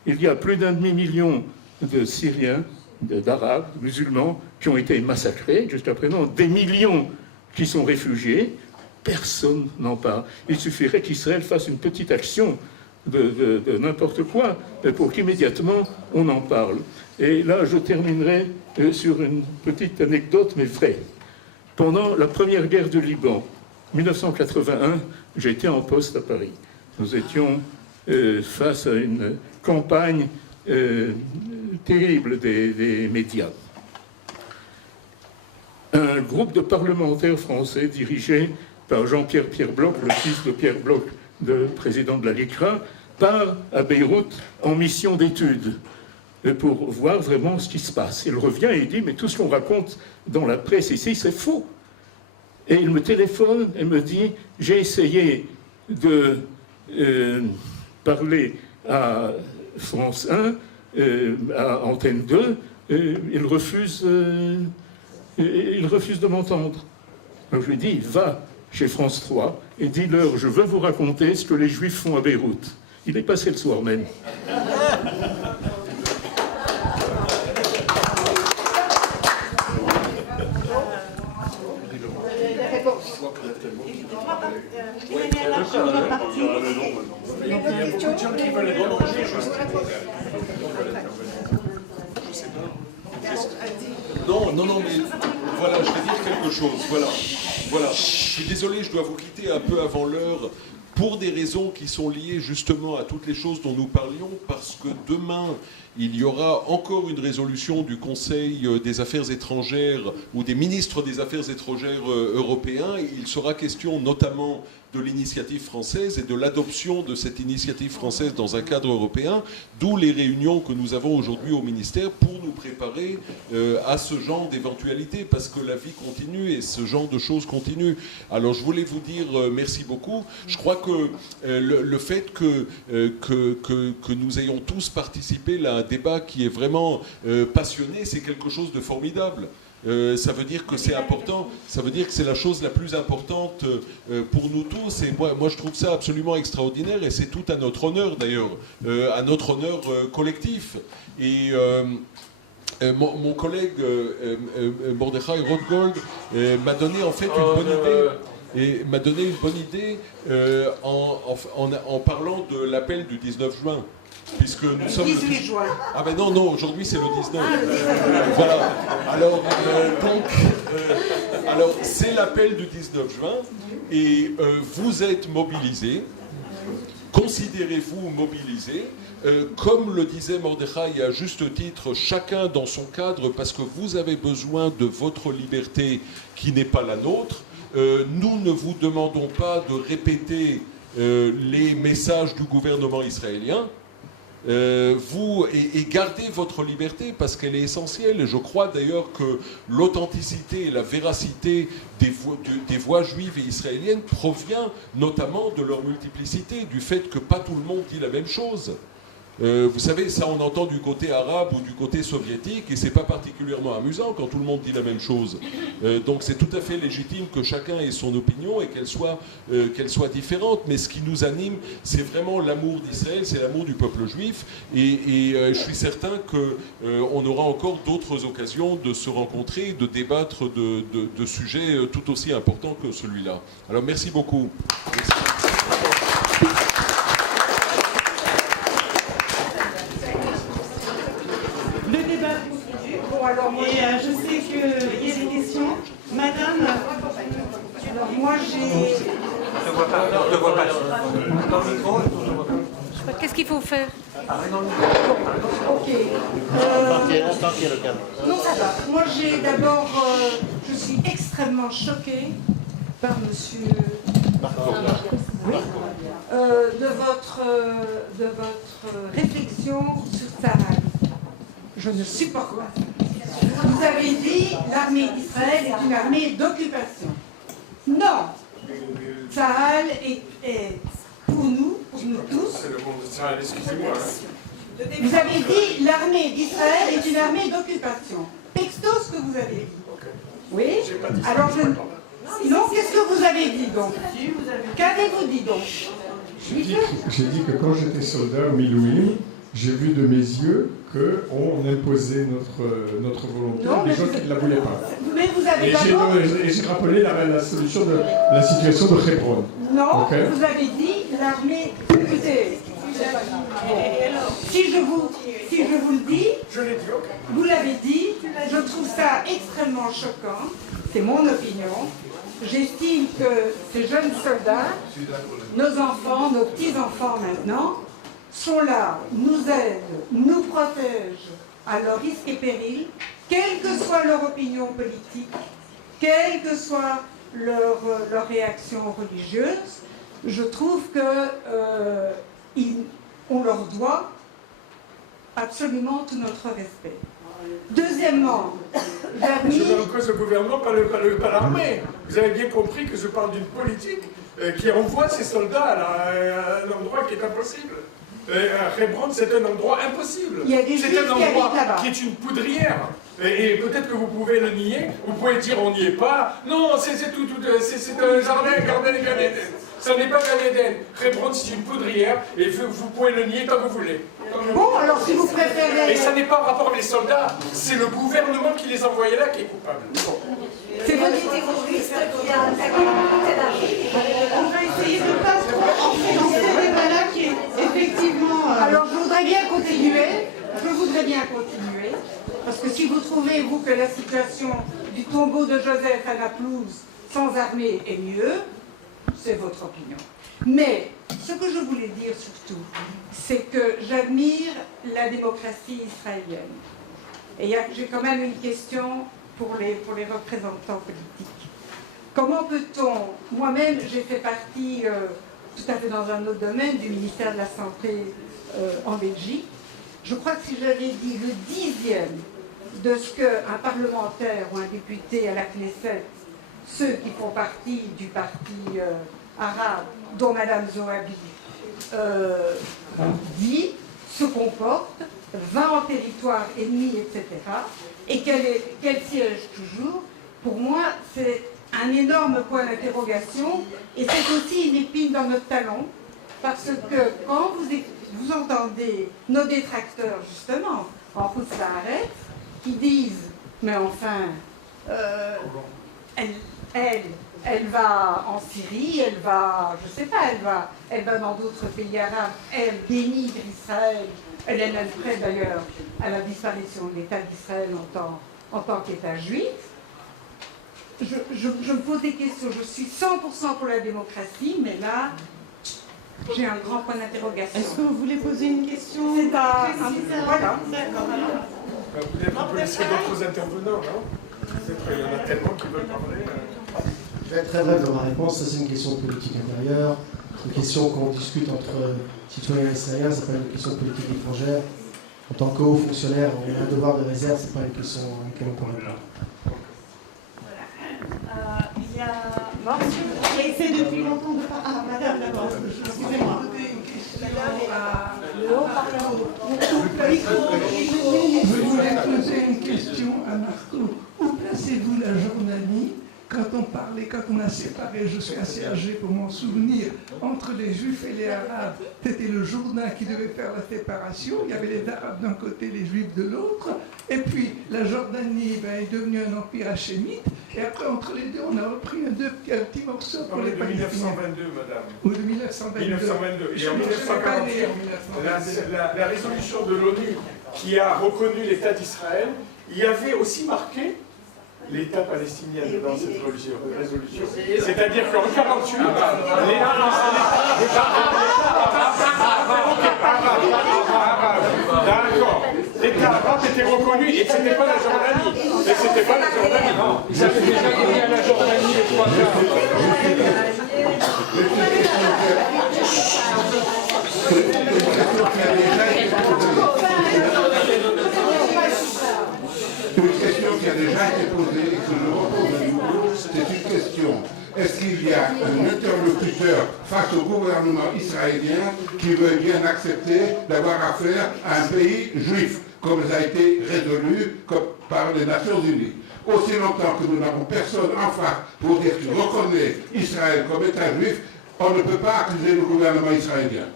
Il y a plus d'1,5 million de Syriens, d'Arabes, musulmans, qui ont été massacrés jusqu'à présent, des millions qui sont réfugiés, personne n'en parle. Il suffirait qu'Israël fasse une petite action de n'importe quoi pour qu'immédiatement on en parle. Et là, je terminerai sur une petite anecdote, mais vraie. Pendant la première guerre du Liban, 1981, j'étais en poste à Paris. Nous étions face à une campagne terrible des médias. Un groupe de parlementaires français dirigé par Jean-Pierre Bloch, le fils de Pierre Bloch, le président de la LICRA, part à Beyrouth en mission d'études pour voir vraiment ce qui se passe. Il revient et il dit « mais tout ce qu'on raconte dans la presse ici, c'est faux ». Et il me téléphone et me dit « j'ai essayé de parler à France 1, à Antenne 2, il refuse de m'entendre. » Donc je lui dis « va chez France 3 et dis-leur, je veux vous raconter ce que les Juifs font à Beyrouth. » Il est passé le soir même. Non, mais voilà, je vais dire quelque chose. Voilà. Je suis désolé, je dois vous quitter un peu avant l'heure pour des raisons qui sont liées justement à toutes les choses dont nous parlions, parce que demain, il y aura encore une résolution du Conseil des affaires étrangères ou des ministres des affaires étrangères européens. Il sera question notamment de l'initiative française et de l'adoption de cette initiative française dans un cadre européen, d'où les réunions que nous avons aujourd'hui au ministère pour nous préparer à ce genre d'éventualité, parce que la vie continue et ce genre de choses continue. Alors je voulais vous dire merci beaucoup. Je crois que le fait que nous ayons tous participé à un débat qui est vraiment passionné, c'est quelque chose de formidable. Ça veut dire que c'est important, ça veut dire que c'est la chose la plus importante pour nous tous, et moi je trouve ça absolument extraordinaire, et c'est tout à notre honneur d'ailleurs, à notre honneur collectif. Et mon collègue Mordechai Rothgold m'a donné en fait une bonne idée, en parlant de l'appel du 19 juin. Puisque nous sommes 18 juin. Ah ben non, aujourd'hui c'est le 19. Voilà. Alors c'est l'appel du 19 juin et vous êtes mobilisés. Considérez-vous mobilisés. Comme le disait Mordechai à juste titre, chacun dans son cadre, parce que vous avez besoin de votre liberté qui n'est pas la nôtre. Nous ne vous demandons pas de répéter les messages du gouvernement israélien. Et gardez votre liberté parce qu'elle est essentielle. Et je crois d'ailleurs que l'authenticité et la véracité des voix juives et israéliennes provient notamment de leur multiplicité, du fait que pas tout le monde dit la même chose. Vous savez, ça on entend du côté arabe ou du côté soviétique, et c'est pas particulièrement amusant quand tout le monde dit la même chose. Donc c'est tout à fait légitime que chacun ait son opinion et qu'elle soit différente. Mais ce qui nous anime, c'est vraiment l'amour d'Israël, c'est l'amour du peuple juif. Et je suis certain qu'on aura encore d'autres occasions de se rencontrer, de débattre de sujets tout aussi importants que celui-là. Alors merci beaucoup. Merci. Le débat continue. Bon, alors, et je sais qu'il y a des questions. Madame, alors moi j'ai... Je ne vois pas. Je ne vois pas. Dans le micro. Qu'est-ce qu'il faut faire? Ok. Non, ça va. Moi, j'ai d'abord, je suis extrêmement choquée par monsieur de votre réflexion sur Tsahal. Je ne supporte pas ça. Vous avez dit l'armée d'Israël est une armée d'occupation. Non. Tsahal est pour nous tous. C'est le monde de Tsahal, excusez-moi. Vous avez dit l'armée d'Israël est une armée d'occupation. Texto ce que vous avez dit. Oui. Alors sinon, qu'est-ce que vous avez dit donc? Qu'avez-vous dit donc? J'ai dit que quand j'étais soldat au Milouim, j'ai vu de mes yeux qu'on imposait notre volonté à des gens qui ne la voulaient pas. Mais vous avez d'abord... Et j'ai rappelé la solution de la situation de Hebron. Non, okay. Vous avez dit l'armée... Écoutez, si je vous le dis, vous l'avez dit, je trouve ça extrêmement choquant, c'est mon opinion. J'estime que ces jeunes soldats, nos enfants, nos petits-enfants maintenant, sont là, nous aident, nous protègent à leur risque et péril, quelle que soit leur opinion politique, quelle que soit leur réaction religieuse. Je trouve qu'on leur doit absolument tout notre respect. Deuxièmement, je mets en cause le gouvernement, pas l'armée. Vous avez bien compris que je parle d'une politique qui envoie ses soldats à un endroit qui est impossible. Hebron, c'est un endroit impossible. C'est un endroit qui est une poudrière. Et peut-être que vous pouvez le nier, vous pouvez dire on n'y est pas. Non, c'est un jardin, Gardien et Gan Eden. Ça n'est pas Gan Eden. Hebron, c'est une poudrière et vous pouvez le nier quand vous voulez. Bon, alors si vous préférez... Et ça n'est pas en rapport avec les soldats, c'est le gouvernement qui les envoyait là qui est coupable. C'est votre terroriste qui a attaqué on va essayer de ne pas trop entrer dans ce débat-là qui est effectivement... Alors je voudrais bien continuer, parce que si vous trouvez, vous, que la situation du tombeau de Joseph à Naplouse sans armée est mieux, c'est votre opinion. Mais ce que je voulais dire surtout, c'est que j'admire la démocratie israélienne. Et j'ai quand même une question pour les représentants politiques. Comment peut-on, moi-même j'ai fait partie, tout à fait dans un autre domaine, du ministère de la Santé en Belgique. Je crois que si j'avais dit le 10e de ce qu'un parlementaire ou un député à la Knesset, ceux qui font partie du parti arabe, dont Mme Zohabi dit, se comporte, va en territoire ennemi, etc., et qu'elle siège toujours, pour moi, c'est un énorme point d'interrogation, et c'est aussi une épine dans notre talon, parce que quand vous entendez nos détracteurs, justement, en Khoutzlaaretz, qui disent, mais enfin, elle va en Syrie, elle va, je sais pas, elle va dans d'autres pays arabes, elle dénigre Israël, elle est même prête d'ailleurs à la disparition de l'État d'Israël en tant qu'État juif. Je me pose des questions, je suis 100% pour la démocratie, mais là, j'ai un grand point d'interrogation. Est-ce que vous voulez poser une question? C'est voilà. D'accord, alors. Vous laissez d'autres intervenants, non? Il y en a tellement qui veulent parler. Je vais être très bref dans ma réponse. Ça, c'est une question de politique intérieure. C'est une question qu'on discute entre citoyens israéliens. Ce n'est pas une question de politique étrangère. En tant que haut fonctionnaire, on a un devoir de réserve. Ce n'est pas une question à laquelle on peut répondre. Il y a... Bon, j'ai essayé depuis longtemps de parler. Ah, madame, d'abord, excusez-moi. Je voulais poser une question à Marco. Où placez-vous la Jordanie quand on parlait, quand on a séparé, je suis assez âgé pour m'en souvenir, entre les Juifs et les Arabes, c'était le Jourdain qui devait faire la séparation, il y avait les Arabes d'un côté, les Juifs de l'autre, et puis la Jordanie est devenue un empire hachémite, et après entre les deux, on a repris un petit morceau pour les Palestiniens. De 1922, madame. Ou de 1922. 1922. Et en 1948, la résolution de l'ONU qui a reconnu l'État d'Israël, il y avait aussi marqué l'État palestinien dans cette résolution. C'est-à-dire qu'en 1948, l'État arabe était reconnu et ce n'était pas la Jordanie. Mais c'était pas la Jordanie. Ils avaient déjà gagné à la Jordanie les 3 Une question qui a déjà été posée et que je repose à nouveau, c'est une question. Est-ce qu'il y a un interlocuteur face au gouvernement israélien qui veut bien accepter d'avoir affaire à un pays juif, comme ça a été résolu par les Nations Unies? Aussi longtemps que nous n'avons personne en face pour dire qu'il reconnaît Israël comme État juif, on ne peut pas accuser le gouvernement israélien.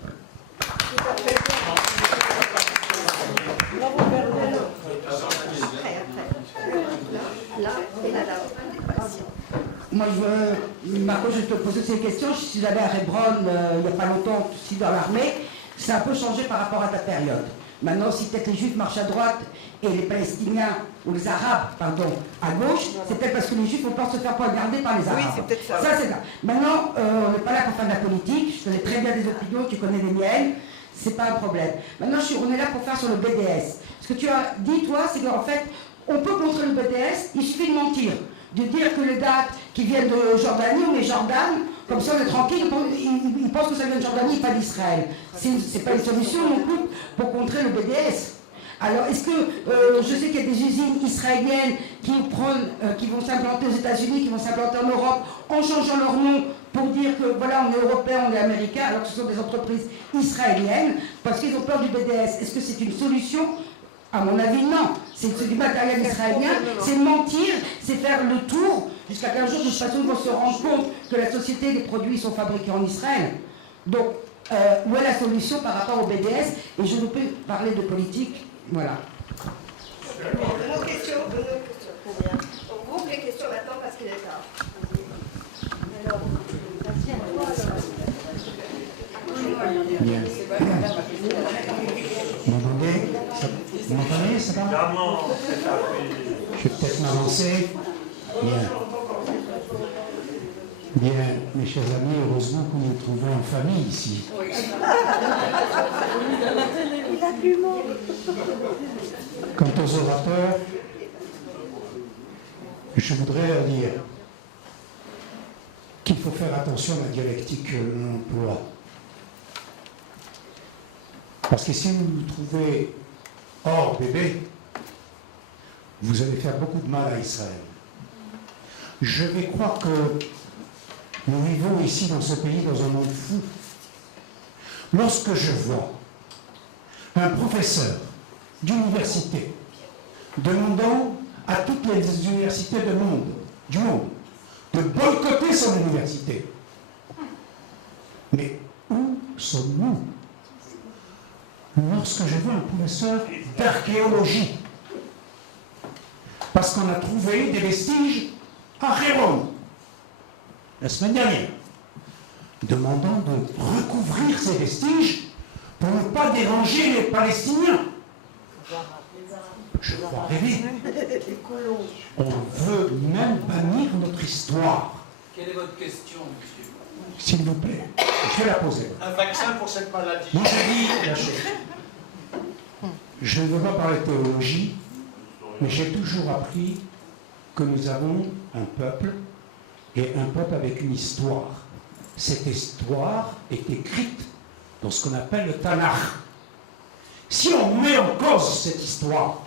Moi, Marco, je te posais ces questions. Je suis allée à Hebron il n'y a pas longtemps, aussi dans l'armée. C'est un peu changé par rapport à ta période. Maintenant, si peut-être les Juifs marchent à droite et les Palestiniens, ou les Arabes, pardon, à gauche, c'est peut-être parce que les Juifs ont peur de se faire poignarder par les Arabes. Oui, c'est peut-être ça. Ça, c'est là. Maintenant, on n'est pas là pour faire de la politique. Je connais très bien des opinions, tu connais les miennes. C'est pas un problème. Maintenant, on est là pour faire sur le BDS. Ce que tu as dit, toi, c'est qu'en fait, on peut contrer le BDS, il suffit de mentir. De dire que les dates qui viennent de Jordanie, on est Jordan, comme ça on est tranquille, ils pensent que ça vient de Jordanie et pas d'Israël. C'est pas une solution non plus pour contrer le BDS. Alors est-ce que, je sais qu'il y a des usines israéliennes qui vont s'implanter aux États-Unis, qui vont s'implanter en Europe, en changeant leur nom pour dire que voilà, on est européen, on est américain, alors que ce sont des entreprises israéliennes, parce qu'ils ont peur du BDS. Est-ce que c'est une solution? À mon avis, non. C'est du matériel israélien, c'est mentir, c'est faire le tour, jusqu'à qu'un jour, de toute façon, ils vont se rendre compte que la société, les produits sont fabriqués en Israël. Donc, où est la solution par rapport au BDS? Et je ne peux parler de politique, voilà. De nos questions. On groupe les questions maintenant parce qu'il est tard. Alors, Bien. Vous m'entendez, ça va? Je vais peut-être m'avancer. Bien. Bien, mes chers amis, heureusement que nous nous trouvons en famille ici. Quant aux orateurs, je voudrais leur dire qu'il faut faire attention à la dialectique que l'on emploie. Parce que si vous vous trouvez hors bébé, vous allez faire beaucoup de mal à Israël. Je vais croire que nous vivons ici dans ce pays dans un monde fou. Lorsque je vois un professeur d'université demandant à toutes les universités du monde de boycotter son université, mais où sommes-nous? Lorsque je vois un professeur d'archéologie, parce qu'on a trouvé des vestiges à Hebron, la semaine dernière, demandant de recouvrir ces vestiges pour ne pas déranger les Palestiniens. Je crois rêver. On veut même bannir notre histoire. Quelle est votre question, monsieur? S'il vous plaît, je vais la poser. Un vaccin pour cette maladie. Moi, je dis la chose. Je ne veux pas parler de théologie, mais j'ai toujours appris que nous avons un peuple, et un peuple avec une histoire. Cette histoire est écrite dans ce qu'on appelle le Tanakh. Si on met en cause cette histoire,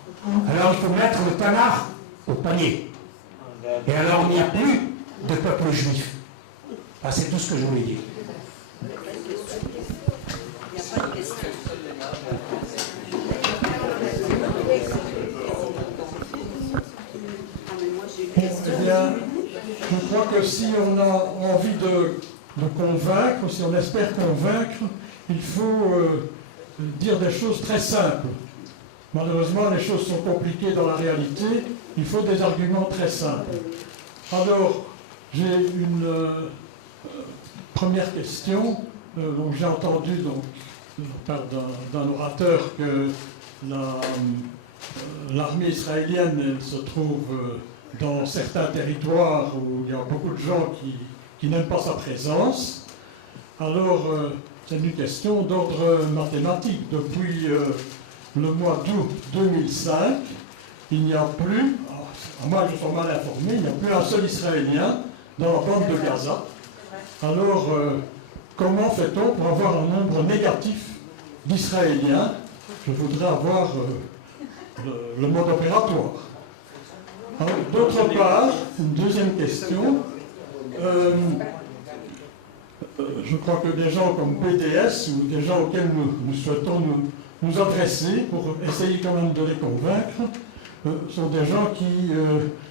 alors il faut mettre le Tanakh au panier. Et alors il n'y a plus de peuple juif. Ah, c'est tout ce que je voulais dire. une question. Eh bien, je crois que si on a envie de convaincre, si on espère convaincre, il faut dire des choses très simples. Malheureusement, les choses sont compliquées dans la réalité, il faut des arguments très simples. Alors, j'ai une première question. Donc, j'ai entendu donc, de la part d'un orateur que l'armée israélienne se trouve dans certains territoires où il y a beaucoup de gens qui n'aiment pas sa présence. Alors, c'est une question d'ordre mathématique. Depuis le mois d'août 2005, il n'y a plus, à moins que je sois mal informé, il n'y a plus un seul Israélien dans la bande de Gaza. Alors, comment fait-on pour avoir un nombre négatif d'Israéliens? Je voudrais avoir le mode opératoire. D'autre part, une deuxième question. Je crois que des gens comme BDS ou des gens auxquels nous souhaitons nous adresser pour essayer quand même de les convaincre sont des gens qui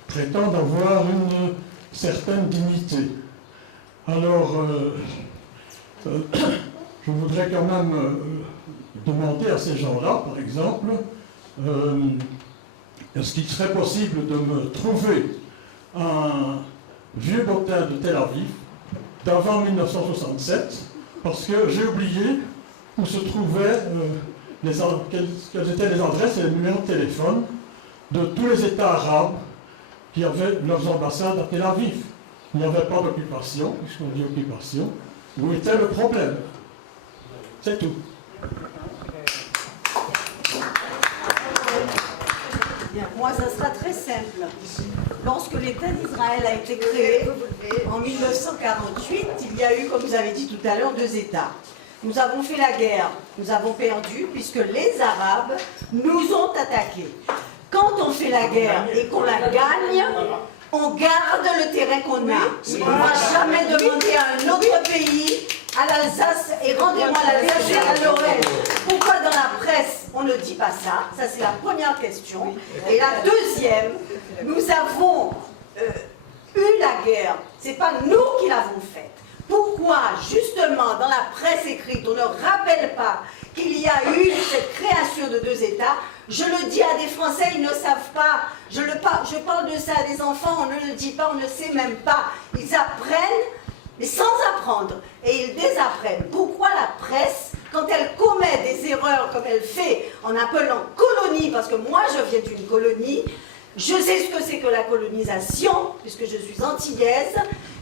prétendent avoir une certaine dignité. Alors, je voudrais quand même demander à ces gens-là, par exemple, est-ce qu'il serait possible de me trouver un vieux bottin de Tel Aviv d'avant 1967, parce que j'ai oublié où se trouvaient, quelles étaient les adresses et les numéros de téléphone de tous les États arabes qui avaient leurs ambassades à Tel Aviv. Il n'y avait pas d'occupation, puisqu'on dit occupation. Où était le problème? C'est tout. Bien, moi, ça sera très simple. Lorsque l'État d'Israël a été créé en 1948, il y a eu, comme vous avez dit tout à l'heure, 2 États. Nous avons fait la guerre, nous avons perdu, puisque les Arabes nous ont attaqués. Quand on fait la guerre et qu'on la gagne, on garde le terrain qu'on a. On ne va jamais demander à un autre pays, à l'Alsace, et rendez-moi l'Alsace et à Lorraine. Pourquoi dans la presse on ne dit pas ça? Ça, c'est la première question. Et la deuxième, nous avons eu la guerre. Ce n'est pas nous qui l'avons faite. Pourquoi, justement, dans la presse écrite, on ne rappelle pas qu'il y a eu cette création de 2 États? Je le dis à des Français, ils ne savent pas. Je parle de ça à des enfants, on ne le dit pas, on ne sait même pas. Ils apprennent, mais sans apprendre. Et ils désapprennent. Pourquoi la presse, quand elle commet des erreurs comme elle fait en appelant colonie, parce que moi je viens d'une colonie, je sais ce que c'est que la colonisation, puisque je suis antillaise,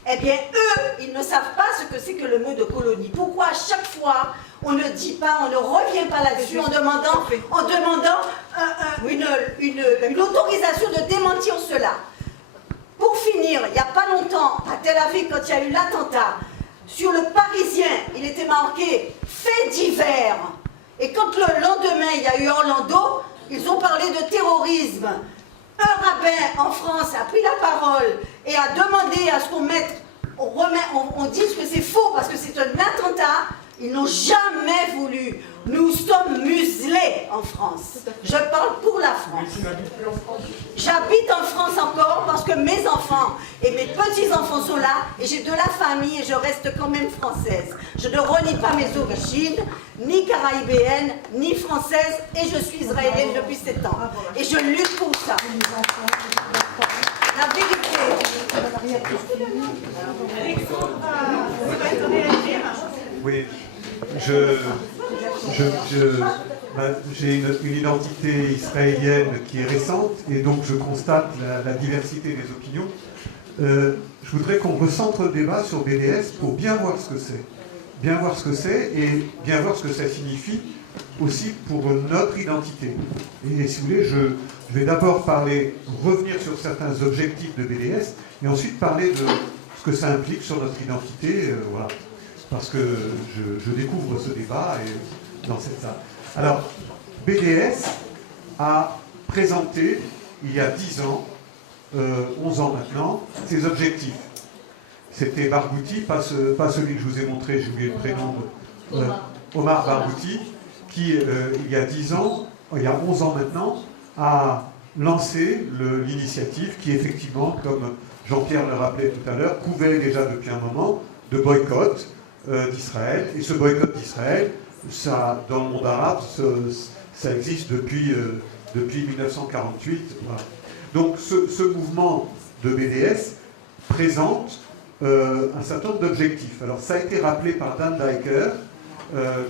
eh bien eux, ils ne savent pas ce que c'est que le mot de colonie. Pourquoi à chaque fois on ne dit pas, on ne revient pas là-dessus en demandant une autorisation de démentir cela? Pour finir, il n'y a pas longtemps, à Tel Aviv, quand il y a eu l'attentat, sur le Parisien, il était marqué « Faits divers ». Et quand le lendemain, il y a eu Orlando, ils ont parlé de terrorisme. Un rabbin en France a pris la parole et a demandé à ce qu'on dise que c'est faux parce que c'est un attentat. Ils n'ont jamais voulu. Nous sommes muselés en France. Je parle pour la France. J'habite en France encore parce que mes enfants et mes petits-enfants sont là et j'ai de la famille et je reste quand même française. Je ne renie pas mes origines, ni caraïbéenne, ni française, et je suis israélienne depuis 7 ans. Et je lutte pour ça. La vérité. Oui, j'ai une identité israélienne qui est récente et donc je constate la diversité des opinions. Je voudrais qu'on recentre le débat sur BDS pour bien voir ce que c'est. Bien voir ce que c'est et bien voir ce que ça signifie aussi pour notre identité. Et si vous voulez, je vais d'abord revenir sur certains objectifs de BDS et ensuite parler de ce que ça implique sur notre identité. Voilà. Parce que je découvre ce débat dans cette salle. Alors, BDS a présenté, il y a 10 ans, 11 ans maintenant, ses objectifs. C'était Barghouti, pas celui que je vous ai montré, j'ai oublié le prénom. Omar Barbouti, qui, il y a 10 ans, il y a 11 ans maintenant, a lancé l'initiative qui, effectivement, comme Jean-Pierre le rappelait tout à l'heure, couvait déjà depuis un moment de boycott d'Israël. Et ce boycott d'Israël, ça, dans le monde arabe, ça existe depuis 1948. Voilà. Donc ce mouvement de BDS présente un certain nombre d'objectifs. Alors ça a été rappelé par Dan Diker, un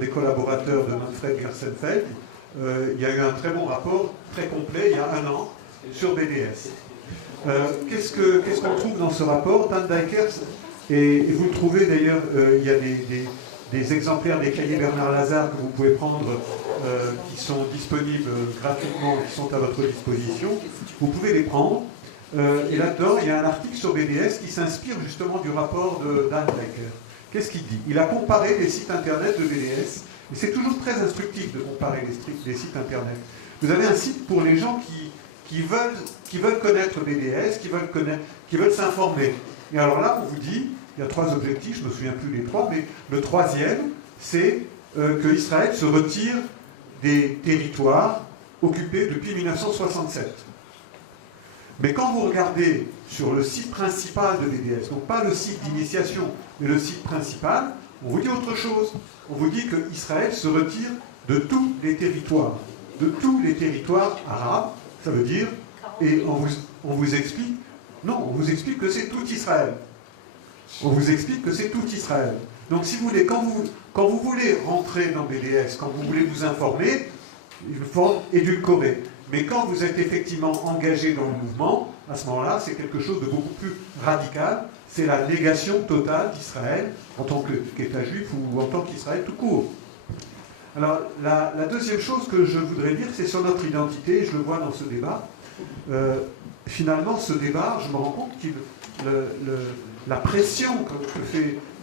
des collaborateurs de Manfred Gerstenfeld. Il y a eu un très bon rapport, très complet, il y a un an, sur BDS. Qu'est-ce qu'on trouve dans ce rapport? Dan Diker, et vous le trouvez d'ailleurs, il y a des exemplaires des cahiers Bernard Lazare que vous pouvez prendre, qui sont disponibles gratuitement, qui sont à votre disposition. Vous pouvez les prendre. Et là-dedans, il y a un article sur BDS qui s'inspire justement du rapport de Dan Diker. Qu'est-ce qu'il dit? Il a comparé les sites internet de BDS, et c'est toujours très instructif de comparer les sites internet. Vous avez un site pour les gens qui veulent connaître BDS, qui veulent s'informer. Et alors là, on vous dit, il y a 3 objectifs, je ne me souviens plus des 3, mais le 3e, c'est que Israël se retire des territoires occupés depuis 1967. Mais quand vous regardez sur le site principal de BDS, donc pas le site d'initiation, mais le site principal, on vous dit autre chose. On vous dit qu'Israël se retire de tous les territoires arabes, ça veut dire, et on vous explique, non, on vous explique que c'est tout Israël. On vous explique que c'est tout Israël. Donc si vous voulez, quand vous voulez rentrer dans BDS, quand vous voulez vous informer, il faut édulcorer. Mais quand vous êtes effectivement engagé dans le mouvement, à ce moment-là, c'est quelque chose de beaucoup plus radical. C'est la négation totale d'Israël en tant qu'État juif ou en tant qu'Israël tout court. Alors, la deuxième chose que je voudrais dire, c'est sur notre identité. Je le vois dans ce débat. Finalement, ce débat, je me rends compte que la pression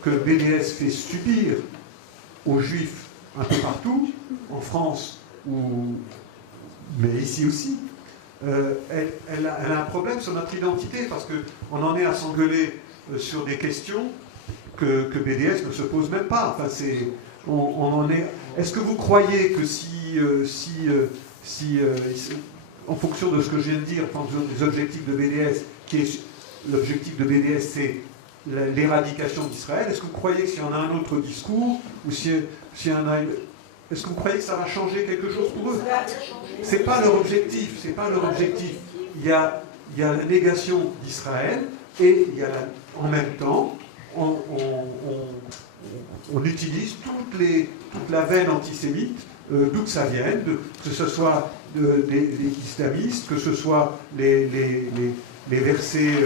que BDS fait subir aux juifs un peu partout, en France mais ici aussi, elle a un problème sur notre identité, parce qu'on en est à s'engueuler sur des questions que BDS ne se pose même pas. Enfin, est-ce que vous croyez que en fonction de ce que je viens de dire, en fonction des objectifs de BDS, l'objectif de BDS, c'est l'éradication d'Israël, est-ce que vous croyez que s'il y en a un autre discours, ou est-ce que vous croyez que ça va changer quelque chose pour eux? C'est pas leur objectif, c'est pas leur objectif. Il y a la négation d'Israël, et il y a en même temps, on utilise toute la veine antisémite, d'où que ça vienne, que ce soit des islamistes, que ce soit les versets,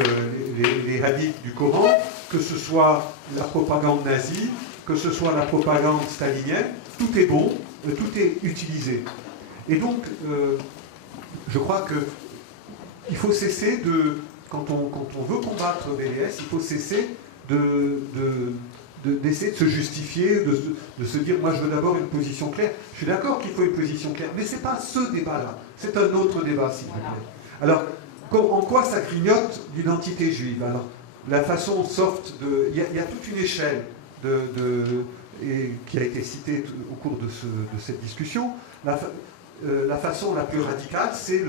les hadiths du Coran, que ce soit la propagande nazie, que ce soit la propagande stalinienne, tout est bon, tout est utilisé. Et donc, je crois qu'il faut cesser quand on veut combattre BDS, il faut cesser d'essayer de se justifier, de se dire, moi je veux d'abord une position claire. Je suis d'accord qu'il faut une position claire, mais ce n'est pas ce débat-là, c'est un autre débat, s'il vous plaît. Alors, en quoi ça grignote l'identité juive? Alors, la façon soft il y a toute une échelle qui a été citée au cours de cette discussion. La façon la plus radicale, c'est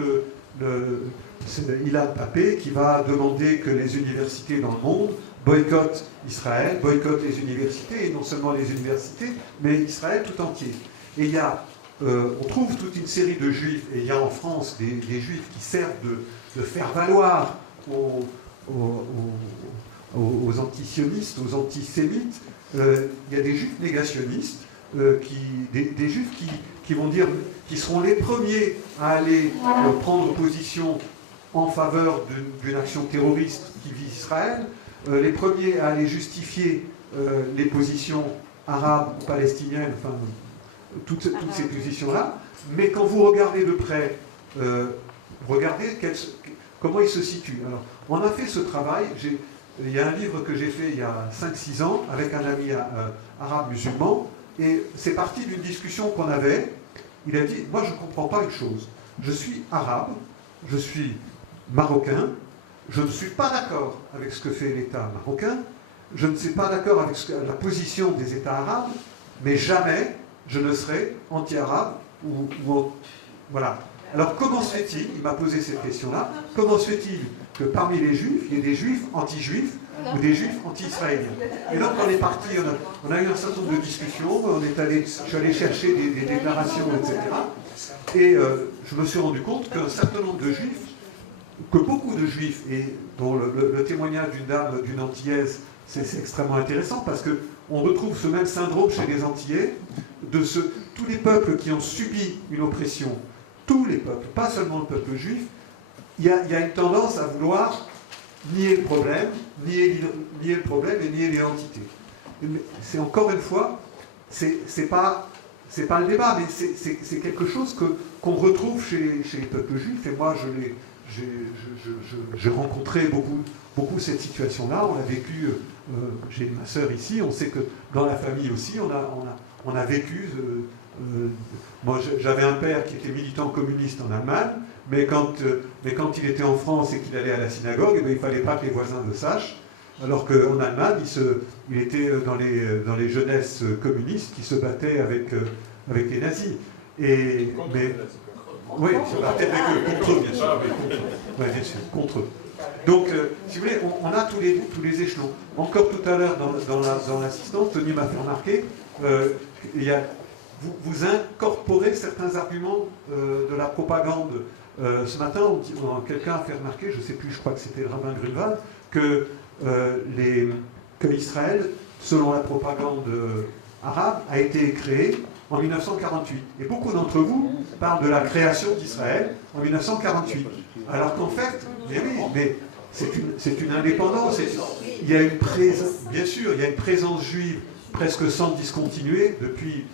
Ilan Pappé qui va demander que les universités dans le monde boycottent Israël, boycottent les universités, et non seulement les universités, mais Israël tout entier. Et on trouve toute une série de juifs, et il y a en France des juifs qui servent de faire valoir aux antisionistes, aux antisémites. Il y a des juifs négationnistes, des juifs qui vont dire, qui seront les premiers à aller prendre position en faveur d'une action terroriste qui vise Israël, les premiers à aller justifier les positions arabes ou palestiniennes, enfin toutes ces positions-là. Mais quand vous regardez de près, regardez comment ils se situent. Alors, on a fait ce travail. Il y a un livre que j'ai fait il y a 5-6 ans avec un ami arabe musulman, et c'est parti d'une discussion qu'on avait. Il a dit, moi je ne comprends pas une chose, je suis arabe, je suis marocain, je ne suis pas d'accord avec ce que fait l'État marocain, je ne suis pas d'accord avec la position des États arabes, mais jamais je ne serai anti-arabe voilà. Alors comment se fait-il, il m'a posé cette question-là, comment se fait-il que parmi les juifs, il y ait des juifs anti-juifs ou des juifs anti-israéliens? Et donc on est parti, on a eu un certain nombre de discussions, je suis allé chercher des déclarations, etc. Et je me suis rendu compte qu'un certain nombre de juifs, que beaucoup de juifs, et dont le témoignage d'une dame, d'une Antillaise, c'est extrêmement intéressant parce qu'on retrouve ce même syndrome chez les Antillais, tous les peuples qui ont subi une oppression, tous les peuples, pas seulement le peuple juif, il y a une tendance à vouloir nier le problème, nier le problème et nier l'identité. C'est encore une fois, c'est pas le débat, mais c'est quelque chose qu'on retrouve chez les peuples juifs, et moi j'ai rencontré beaucoup cette situation-là, on l'a vécu, j'ai ma sœur ici, on sait que dans la famille aussi, on a vécu... moi, j'avais un père qui était militant communiste en Allemagne, mais quand il était en France et qu'il allait à la synagogue, il ne fallait pas que les voisins le sachent, alors qu'en Allemagne, il était dans les jeunesses communistes qui se battaient avec les nazis. Oui, peut-être contre eux, bien sûr. Oui, bien sûr, contre eux. Donc, si vous voulez, on a tous les échelons. Encore tout à l'heure, dans l'assistance, Tony m'a fait remarquer, vous incorporez certains arguments de la propagande. Ce matin, quelqu'un a fait remarquer, je ne sais plus, je crois que c'était le rabbin Grunwald, que Israël, selon la propagande arabe, a été créé en 1948. Et beaucoup d'entre vous parlent de la création d'Israël en 1948. Alors qu'en fait, mais c'est une indépendance. Il y a bien sûr, il y a une présence juive presque sans discontinuer depuis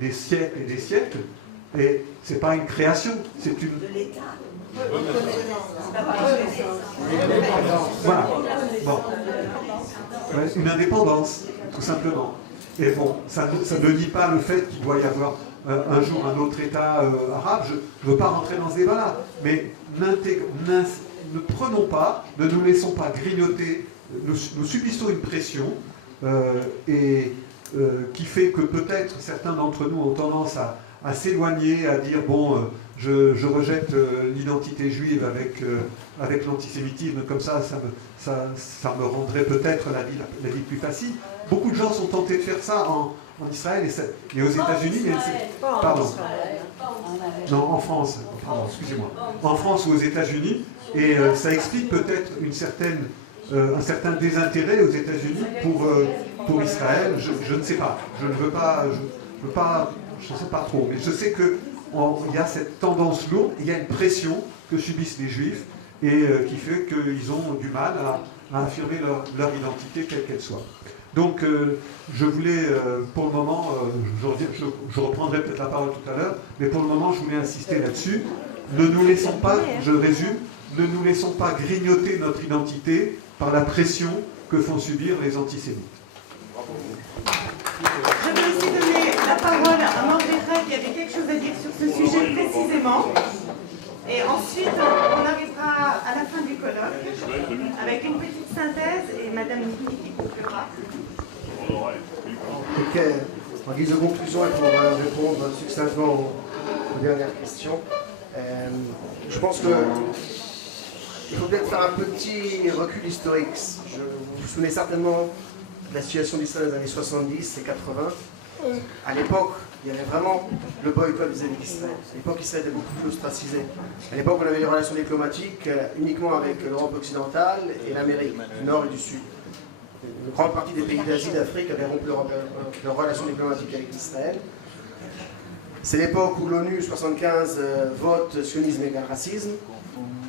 des siècles et des siècles. Et c'est pas une création, c'est une... Voilà. Bon. Une indépendance, tout simplement. Et bon, ça ne nie pas le fait qu'il doit y avoir un jour un autre État arabe. Je ne veux pas rentrer dans ce débat-là. Mais ne prenons pas, ne nous laissons pas grignoter. Nous subissons une pression qui fait que peut-être certains d'entre nous ont tendance à s'éloigner, à dire bon, je rejette l'identité juive avec l'antisémitisme, comme ça me rendrait peut-être la vie plus facile. Beaucoup de gens sont tentés de faire ça en Israël et aux États-Unis. Pardon. Non, en France. Pardon, excusez-moi. En France ou aux États-Unis, et ça explique peut-être un certain désintérêt aux États-Unis pour Israël. Je ne sais pas. Je ne sais pas trop, mais je sais qu'il y a cette tendance lourde, il y a une pression que subissent les Juifs et qui fait qu'ils ont du mal à affirmer leur identité quelle qu'elle soit. Donc je voulais, pour le moment, je reprendrai peut-être la parole tout à l'heure, mais pour le moment je voulais insister là-dessus. Ne nous laissons pas, je résume, ne nous laissons pas grignoter notre identité par la pression que font subir les antisémites. Je vais aussi donner la parole à Mandera qui avait quelque chose à dire sur ce sujet précisément. Et ensuite, on arrivera à la fin du colloque avec une petite synthèse et Madame Niki qui conclura. Ok, en guise de conclusion et pour répondre succinctement aux dernières questions, je pense qu'il faut peut-être faire un petit recul historique. Vous vous souvenez certainement de la situation d'Israël des années 70 et 80. À l'époque, il y avait vraiment le boycott vis-à-vis d'Israël. À l'époque, Israël était beaucoup plus ostracisé. À l'époque, on avait des relations diplomatiques uniquement avec l'Europe occidentale et l'Amérique du Nord et du Sud. Une grande partie des pays d'Asie et d'Afrique avaient rompu leurs relations diplomatiques avec Israël. C'est l'époque où l'ONU 75 vote sionisme égale racisme.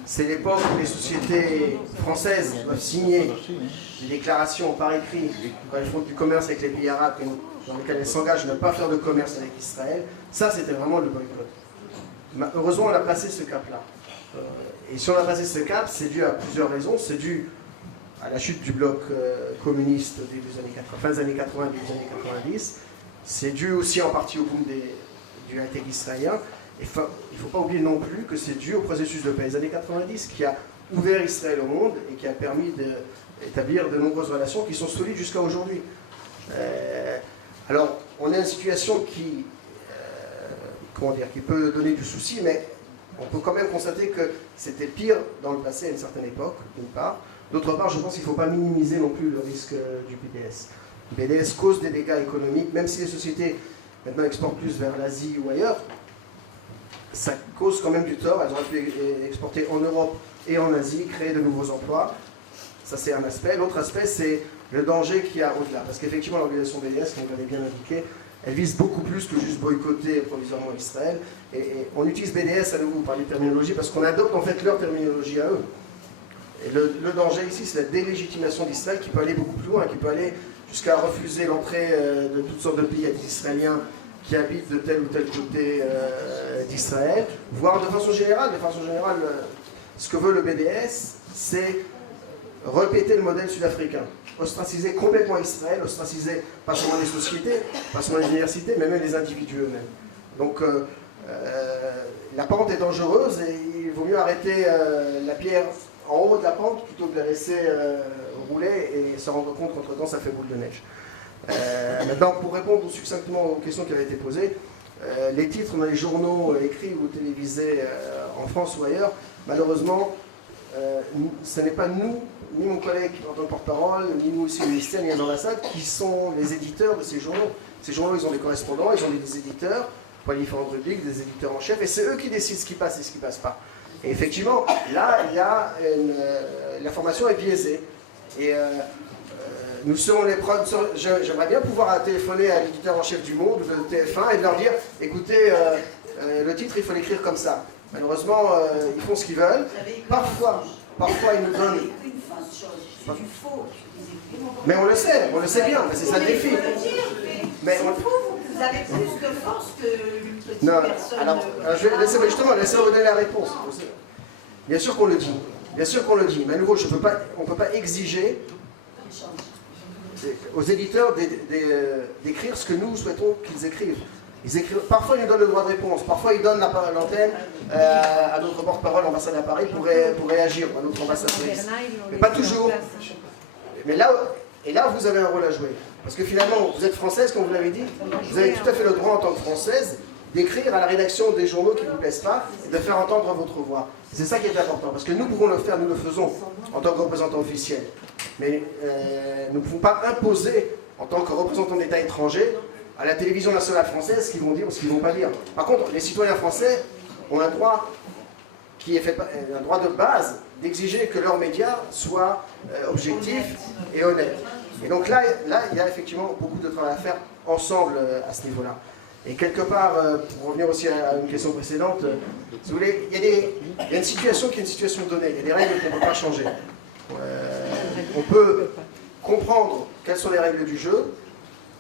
C'est l'époque où les sociétés françaises doivent signer des déclarations par écrit quand elles font du commerce avec les pays arabes dans lesquels elles s'engagent à ne pas faire de commerce avec Israël. Ça, c'était vraiment le boycott. Heureusement, on a passé ce cap-là. Et si on a passé ce cap, c'est dû à plusieurs raisons. C'est dû à la chute du bloc communiste au début des années 80, fin des années 80 et début des années 90. C'est dû aussi en partie au boom du high-tech israélien. Il ne faut pas oublier non plus que c'est dû au processus de paix des années 90 qui a ouvert Israël au monde et qui a permis d'établir de nombreuses relations qui sont solides jusqu'à aujourd'hui. Alors, on est dans une situation qui peut donner du souci, mais on peut quand même constater que c'était pire dans le passé à une certaine époque, d'une part. D'autre part, je pense qu'il ne faut pas minimiser non plus le risque du BDS. Le BDS cause des dégâts économiques, même si les sociétés maintenant exportent plus vers l'Asie ou ailleurs, ça cause quand même du tort. Elles auraient pu exporter en Europe et en Asie, créer de nouveaux emplois. Ça, c'est un aspect. L'autre aspect, c'est le danger qu'il y a au-delà. Parce qu'effectivement, l'organisation BDS, comme vous l'avez bien indiqué, elle vise beaucoup plus que juste boycotter provisoirement Israël. Et on utilise BDS à nouveau par les terminologies parce qu'on adopte en fait leur terminologie à eux. Et le danger ici, c'est la délégitimation d'Israël qui peut aller beaucoup plus loin, qui peut aller jusqu'à refuser l'entrée de toutes sortes de pays à des Israéliens qui habitent de tel ou tel côté d'Israël, voire de façon générale. Ce que veut le BDS, c'est répéter le modèle sud-africain. Ostraciser complètement Israël, ostraciser pas seulement les sociétés, pas seulement les universités, mais même les individus eux-mêmes. Donc la pente est dangereuse et il vaut mieux arrêter la pierre en haut de la pente plutôt que de la laisser rouler et se rendre compte qu'entre-temps ça fait boule de neige. Maintenant, pour répondre succinctement aux questions qui avaient été posées, les titres dans les journaux écrits ou télévisés en France ou ailleurs, malheureusement, ce n'est pas nous, ni mon collègue en tant que porte-parole, ni nous aussi au ministère, ni à l'ambassade, qui sont les éditeurs de ces journaux. Ces journaux, ils ont des correspondants, ils ont des éditeurs pour les différentes rubriques, des éditeurs en chef, et c'est eux qui décident ce qui passe et ce qui ne passe pas. Et effectivement, là, il y a l'information est biaisée. Et nous serons les preuves. J'aimerais bien pouvoir téléphoner à l'éditeur en chef du Monde, de TF1, et de leur dire, écoutez, le titre, il faut l'écrire comme ça. Malheureusement, ils font ce qu'ils veulent. Parfois, ils nous donnent... Mais on le sait bien, mais c'est ça le défi. Mais vous avez plus de force qu'une petite personne. Alors, laissez-moi vous donner la réponse. Bien sûr qu'on le dit. Bien sûr qu'on le dit. Mais à nouveau, on ne peut pas exiger aux éditeurs d'écrire ce que nous souhaitons qu'ils écrivent. Parfois, ils nous donnent le droit de réponse. Parfois, ils donnent l'antenne à notre porte-parole, l'ambassade à Paris, pour réagir, à notre ambassadrice. Mais pas toujours. Mais là, vous avez un rôle à jouer. Parce que finalement, vous êtes française, comme vous l'avez dit, vous avez tout à fait le droit en tant que française d'écrire à la rédaction des journaux qui ne vous plaisent pas et de faire entendre votre voix. C'est ça qui est important, parce que nous pouvons le faire, nous le faisons en tant que représentants officiels. Mais nous ne pouvons pas imposer, en tant que représentants d'État étrangers, à la télévision nationale française ce qu'ils vont dire ou ce qu'ils ne vont pas dire. Par contre, les citoyens français ont un droit qui est fait, un droit de base d'exiger que leurs médias soient objectifs et honnêtes. Et donc là, il y a effectivement beaucoup de travail à faire ensemble à ce niveau-là. Et quelque part, pour revenir aussi à une question précédente, si vous voulez, il y a une situation qui est une situation donnée, il y a des règles qu'on ne peut pas changer. On peut comprendre quelles sont les règles du jeu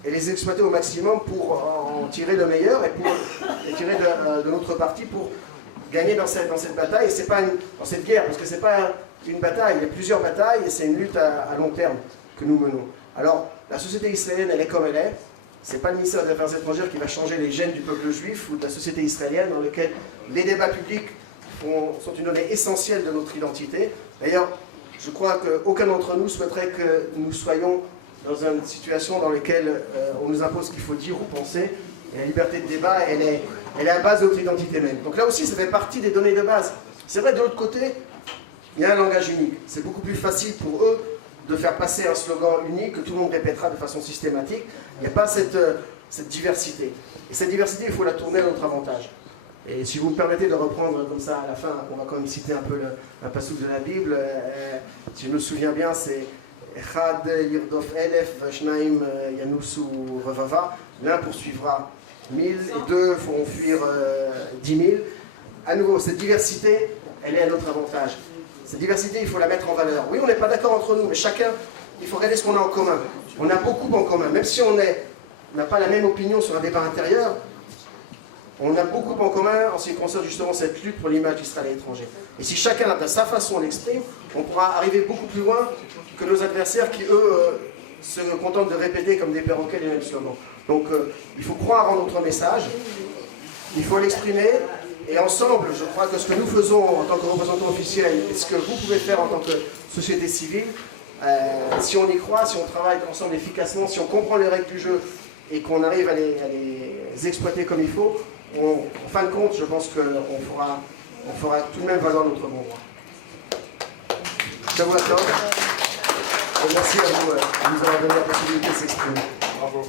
et les exploiter au maximum pour en tirer le meilleur et pour les tirer de notre partie pour gagner dans cette bataille. Et c'est pas dans cette guerre, parce que c'est pas une bataille, il y a plusieurs batailles et c'est une lutte à long terme que nous menons. Alors, la société israélienne, elle est comme elle est. C'est pas le ministère des Affaires étrangères qui va changer les gènes du peuple juif ou de la société israélienne dans lequel les débats publics sont une donnée essentielle de notre identité. D'ailleurs, je crois qu'aucun d'entre nous souhaiterait que nous soyons dans une situation dans laquelle on nous impose ce qu'il faut dire ou penser. Et la liberté de débat, elle est à la base de notre identité même. Donc là aussi, ça fait partie des données de base. C'est vrai, de l'autre côté, il y a un langage unique. C'est beaucoup plus facile pour eux de faire passer un slogan unique que tout le monde répétera de façon systématique. Il n'y a pas cette diversité. Et cette diversité, il faut la tourner à notre avantage. Et si vous me permettez de reprendre comme ça à la fin, on va quand même citer un peu un passage de la Bible. Si je me souviens bien, c'est Echad Yirdof Elef Vashnaim Yanusu Revava. L'un poursuivra 1000 et deux feront fuir 10 000. À nouveau, cette diversité, elle est à notre avantage. Cette diversité, il faut la mettre en valeur. Oui, on n'est pas d'accord entre nous, mais chacun, il faut regarder ce qu'on a en commun. On a beaucoup en commun. Même si on n'a pas la même opinion sur un débat intérieur, on a beaucoup en commun en ce qui concerne justement cette lutte pour l'image d'Israël à l'étranger. Et si chacun, de sa façon, l'exprime, on pourra arriver beaucoup plus loin que nos adversaires qui, eux, se contentent de répéter comme des perroquets les mêmes slogans. Donc, il faut croire en notre message, il faut l'exprimer, Et ensemble, je crois que ce que nous faisons en tant que représentants officiels et ce que vous pouvez faire en tant que société civile, si on y croit, si on travaille ensemble efficacement, si on comprend les règles du jeu et qu'on arrive à les exploiter comme il faut, en fin de compte, je pense qu'on fera tout de même valoir notre bon droit. Je vous l'accorde. Et merci à vous de nous avoir donné la possibilité de s'exprimer. Bravo.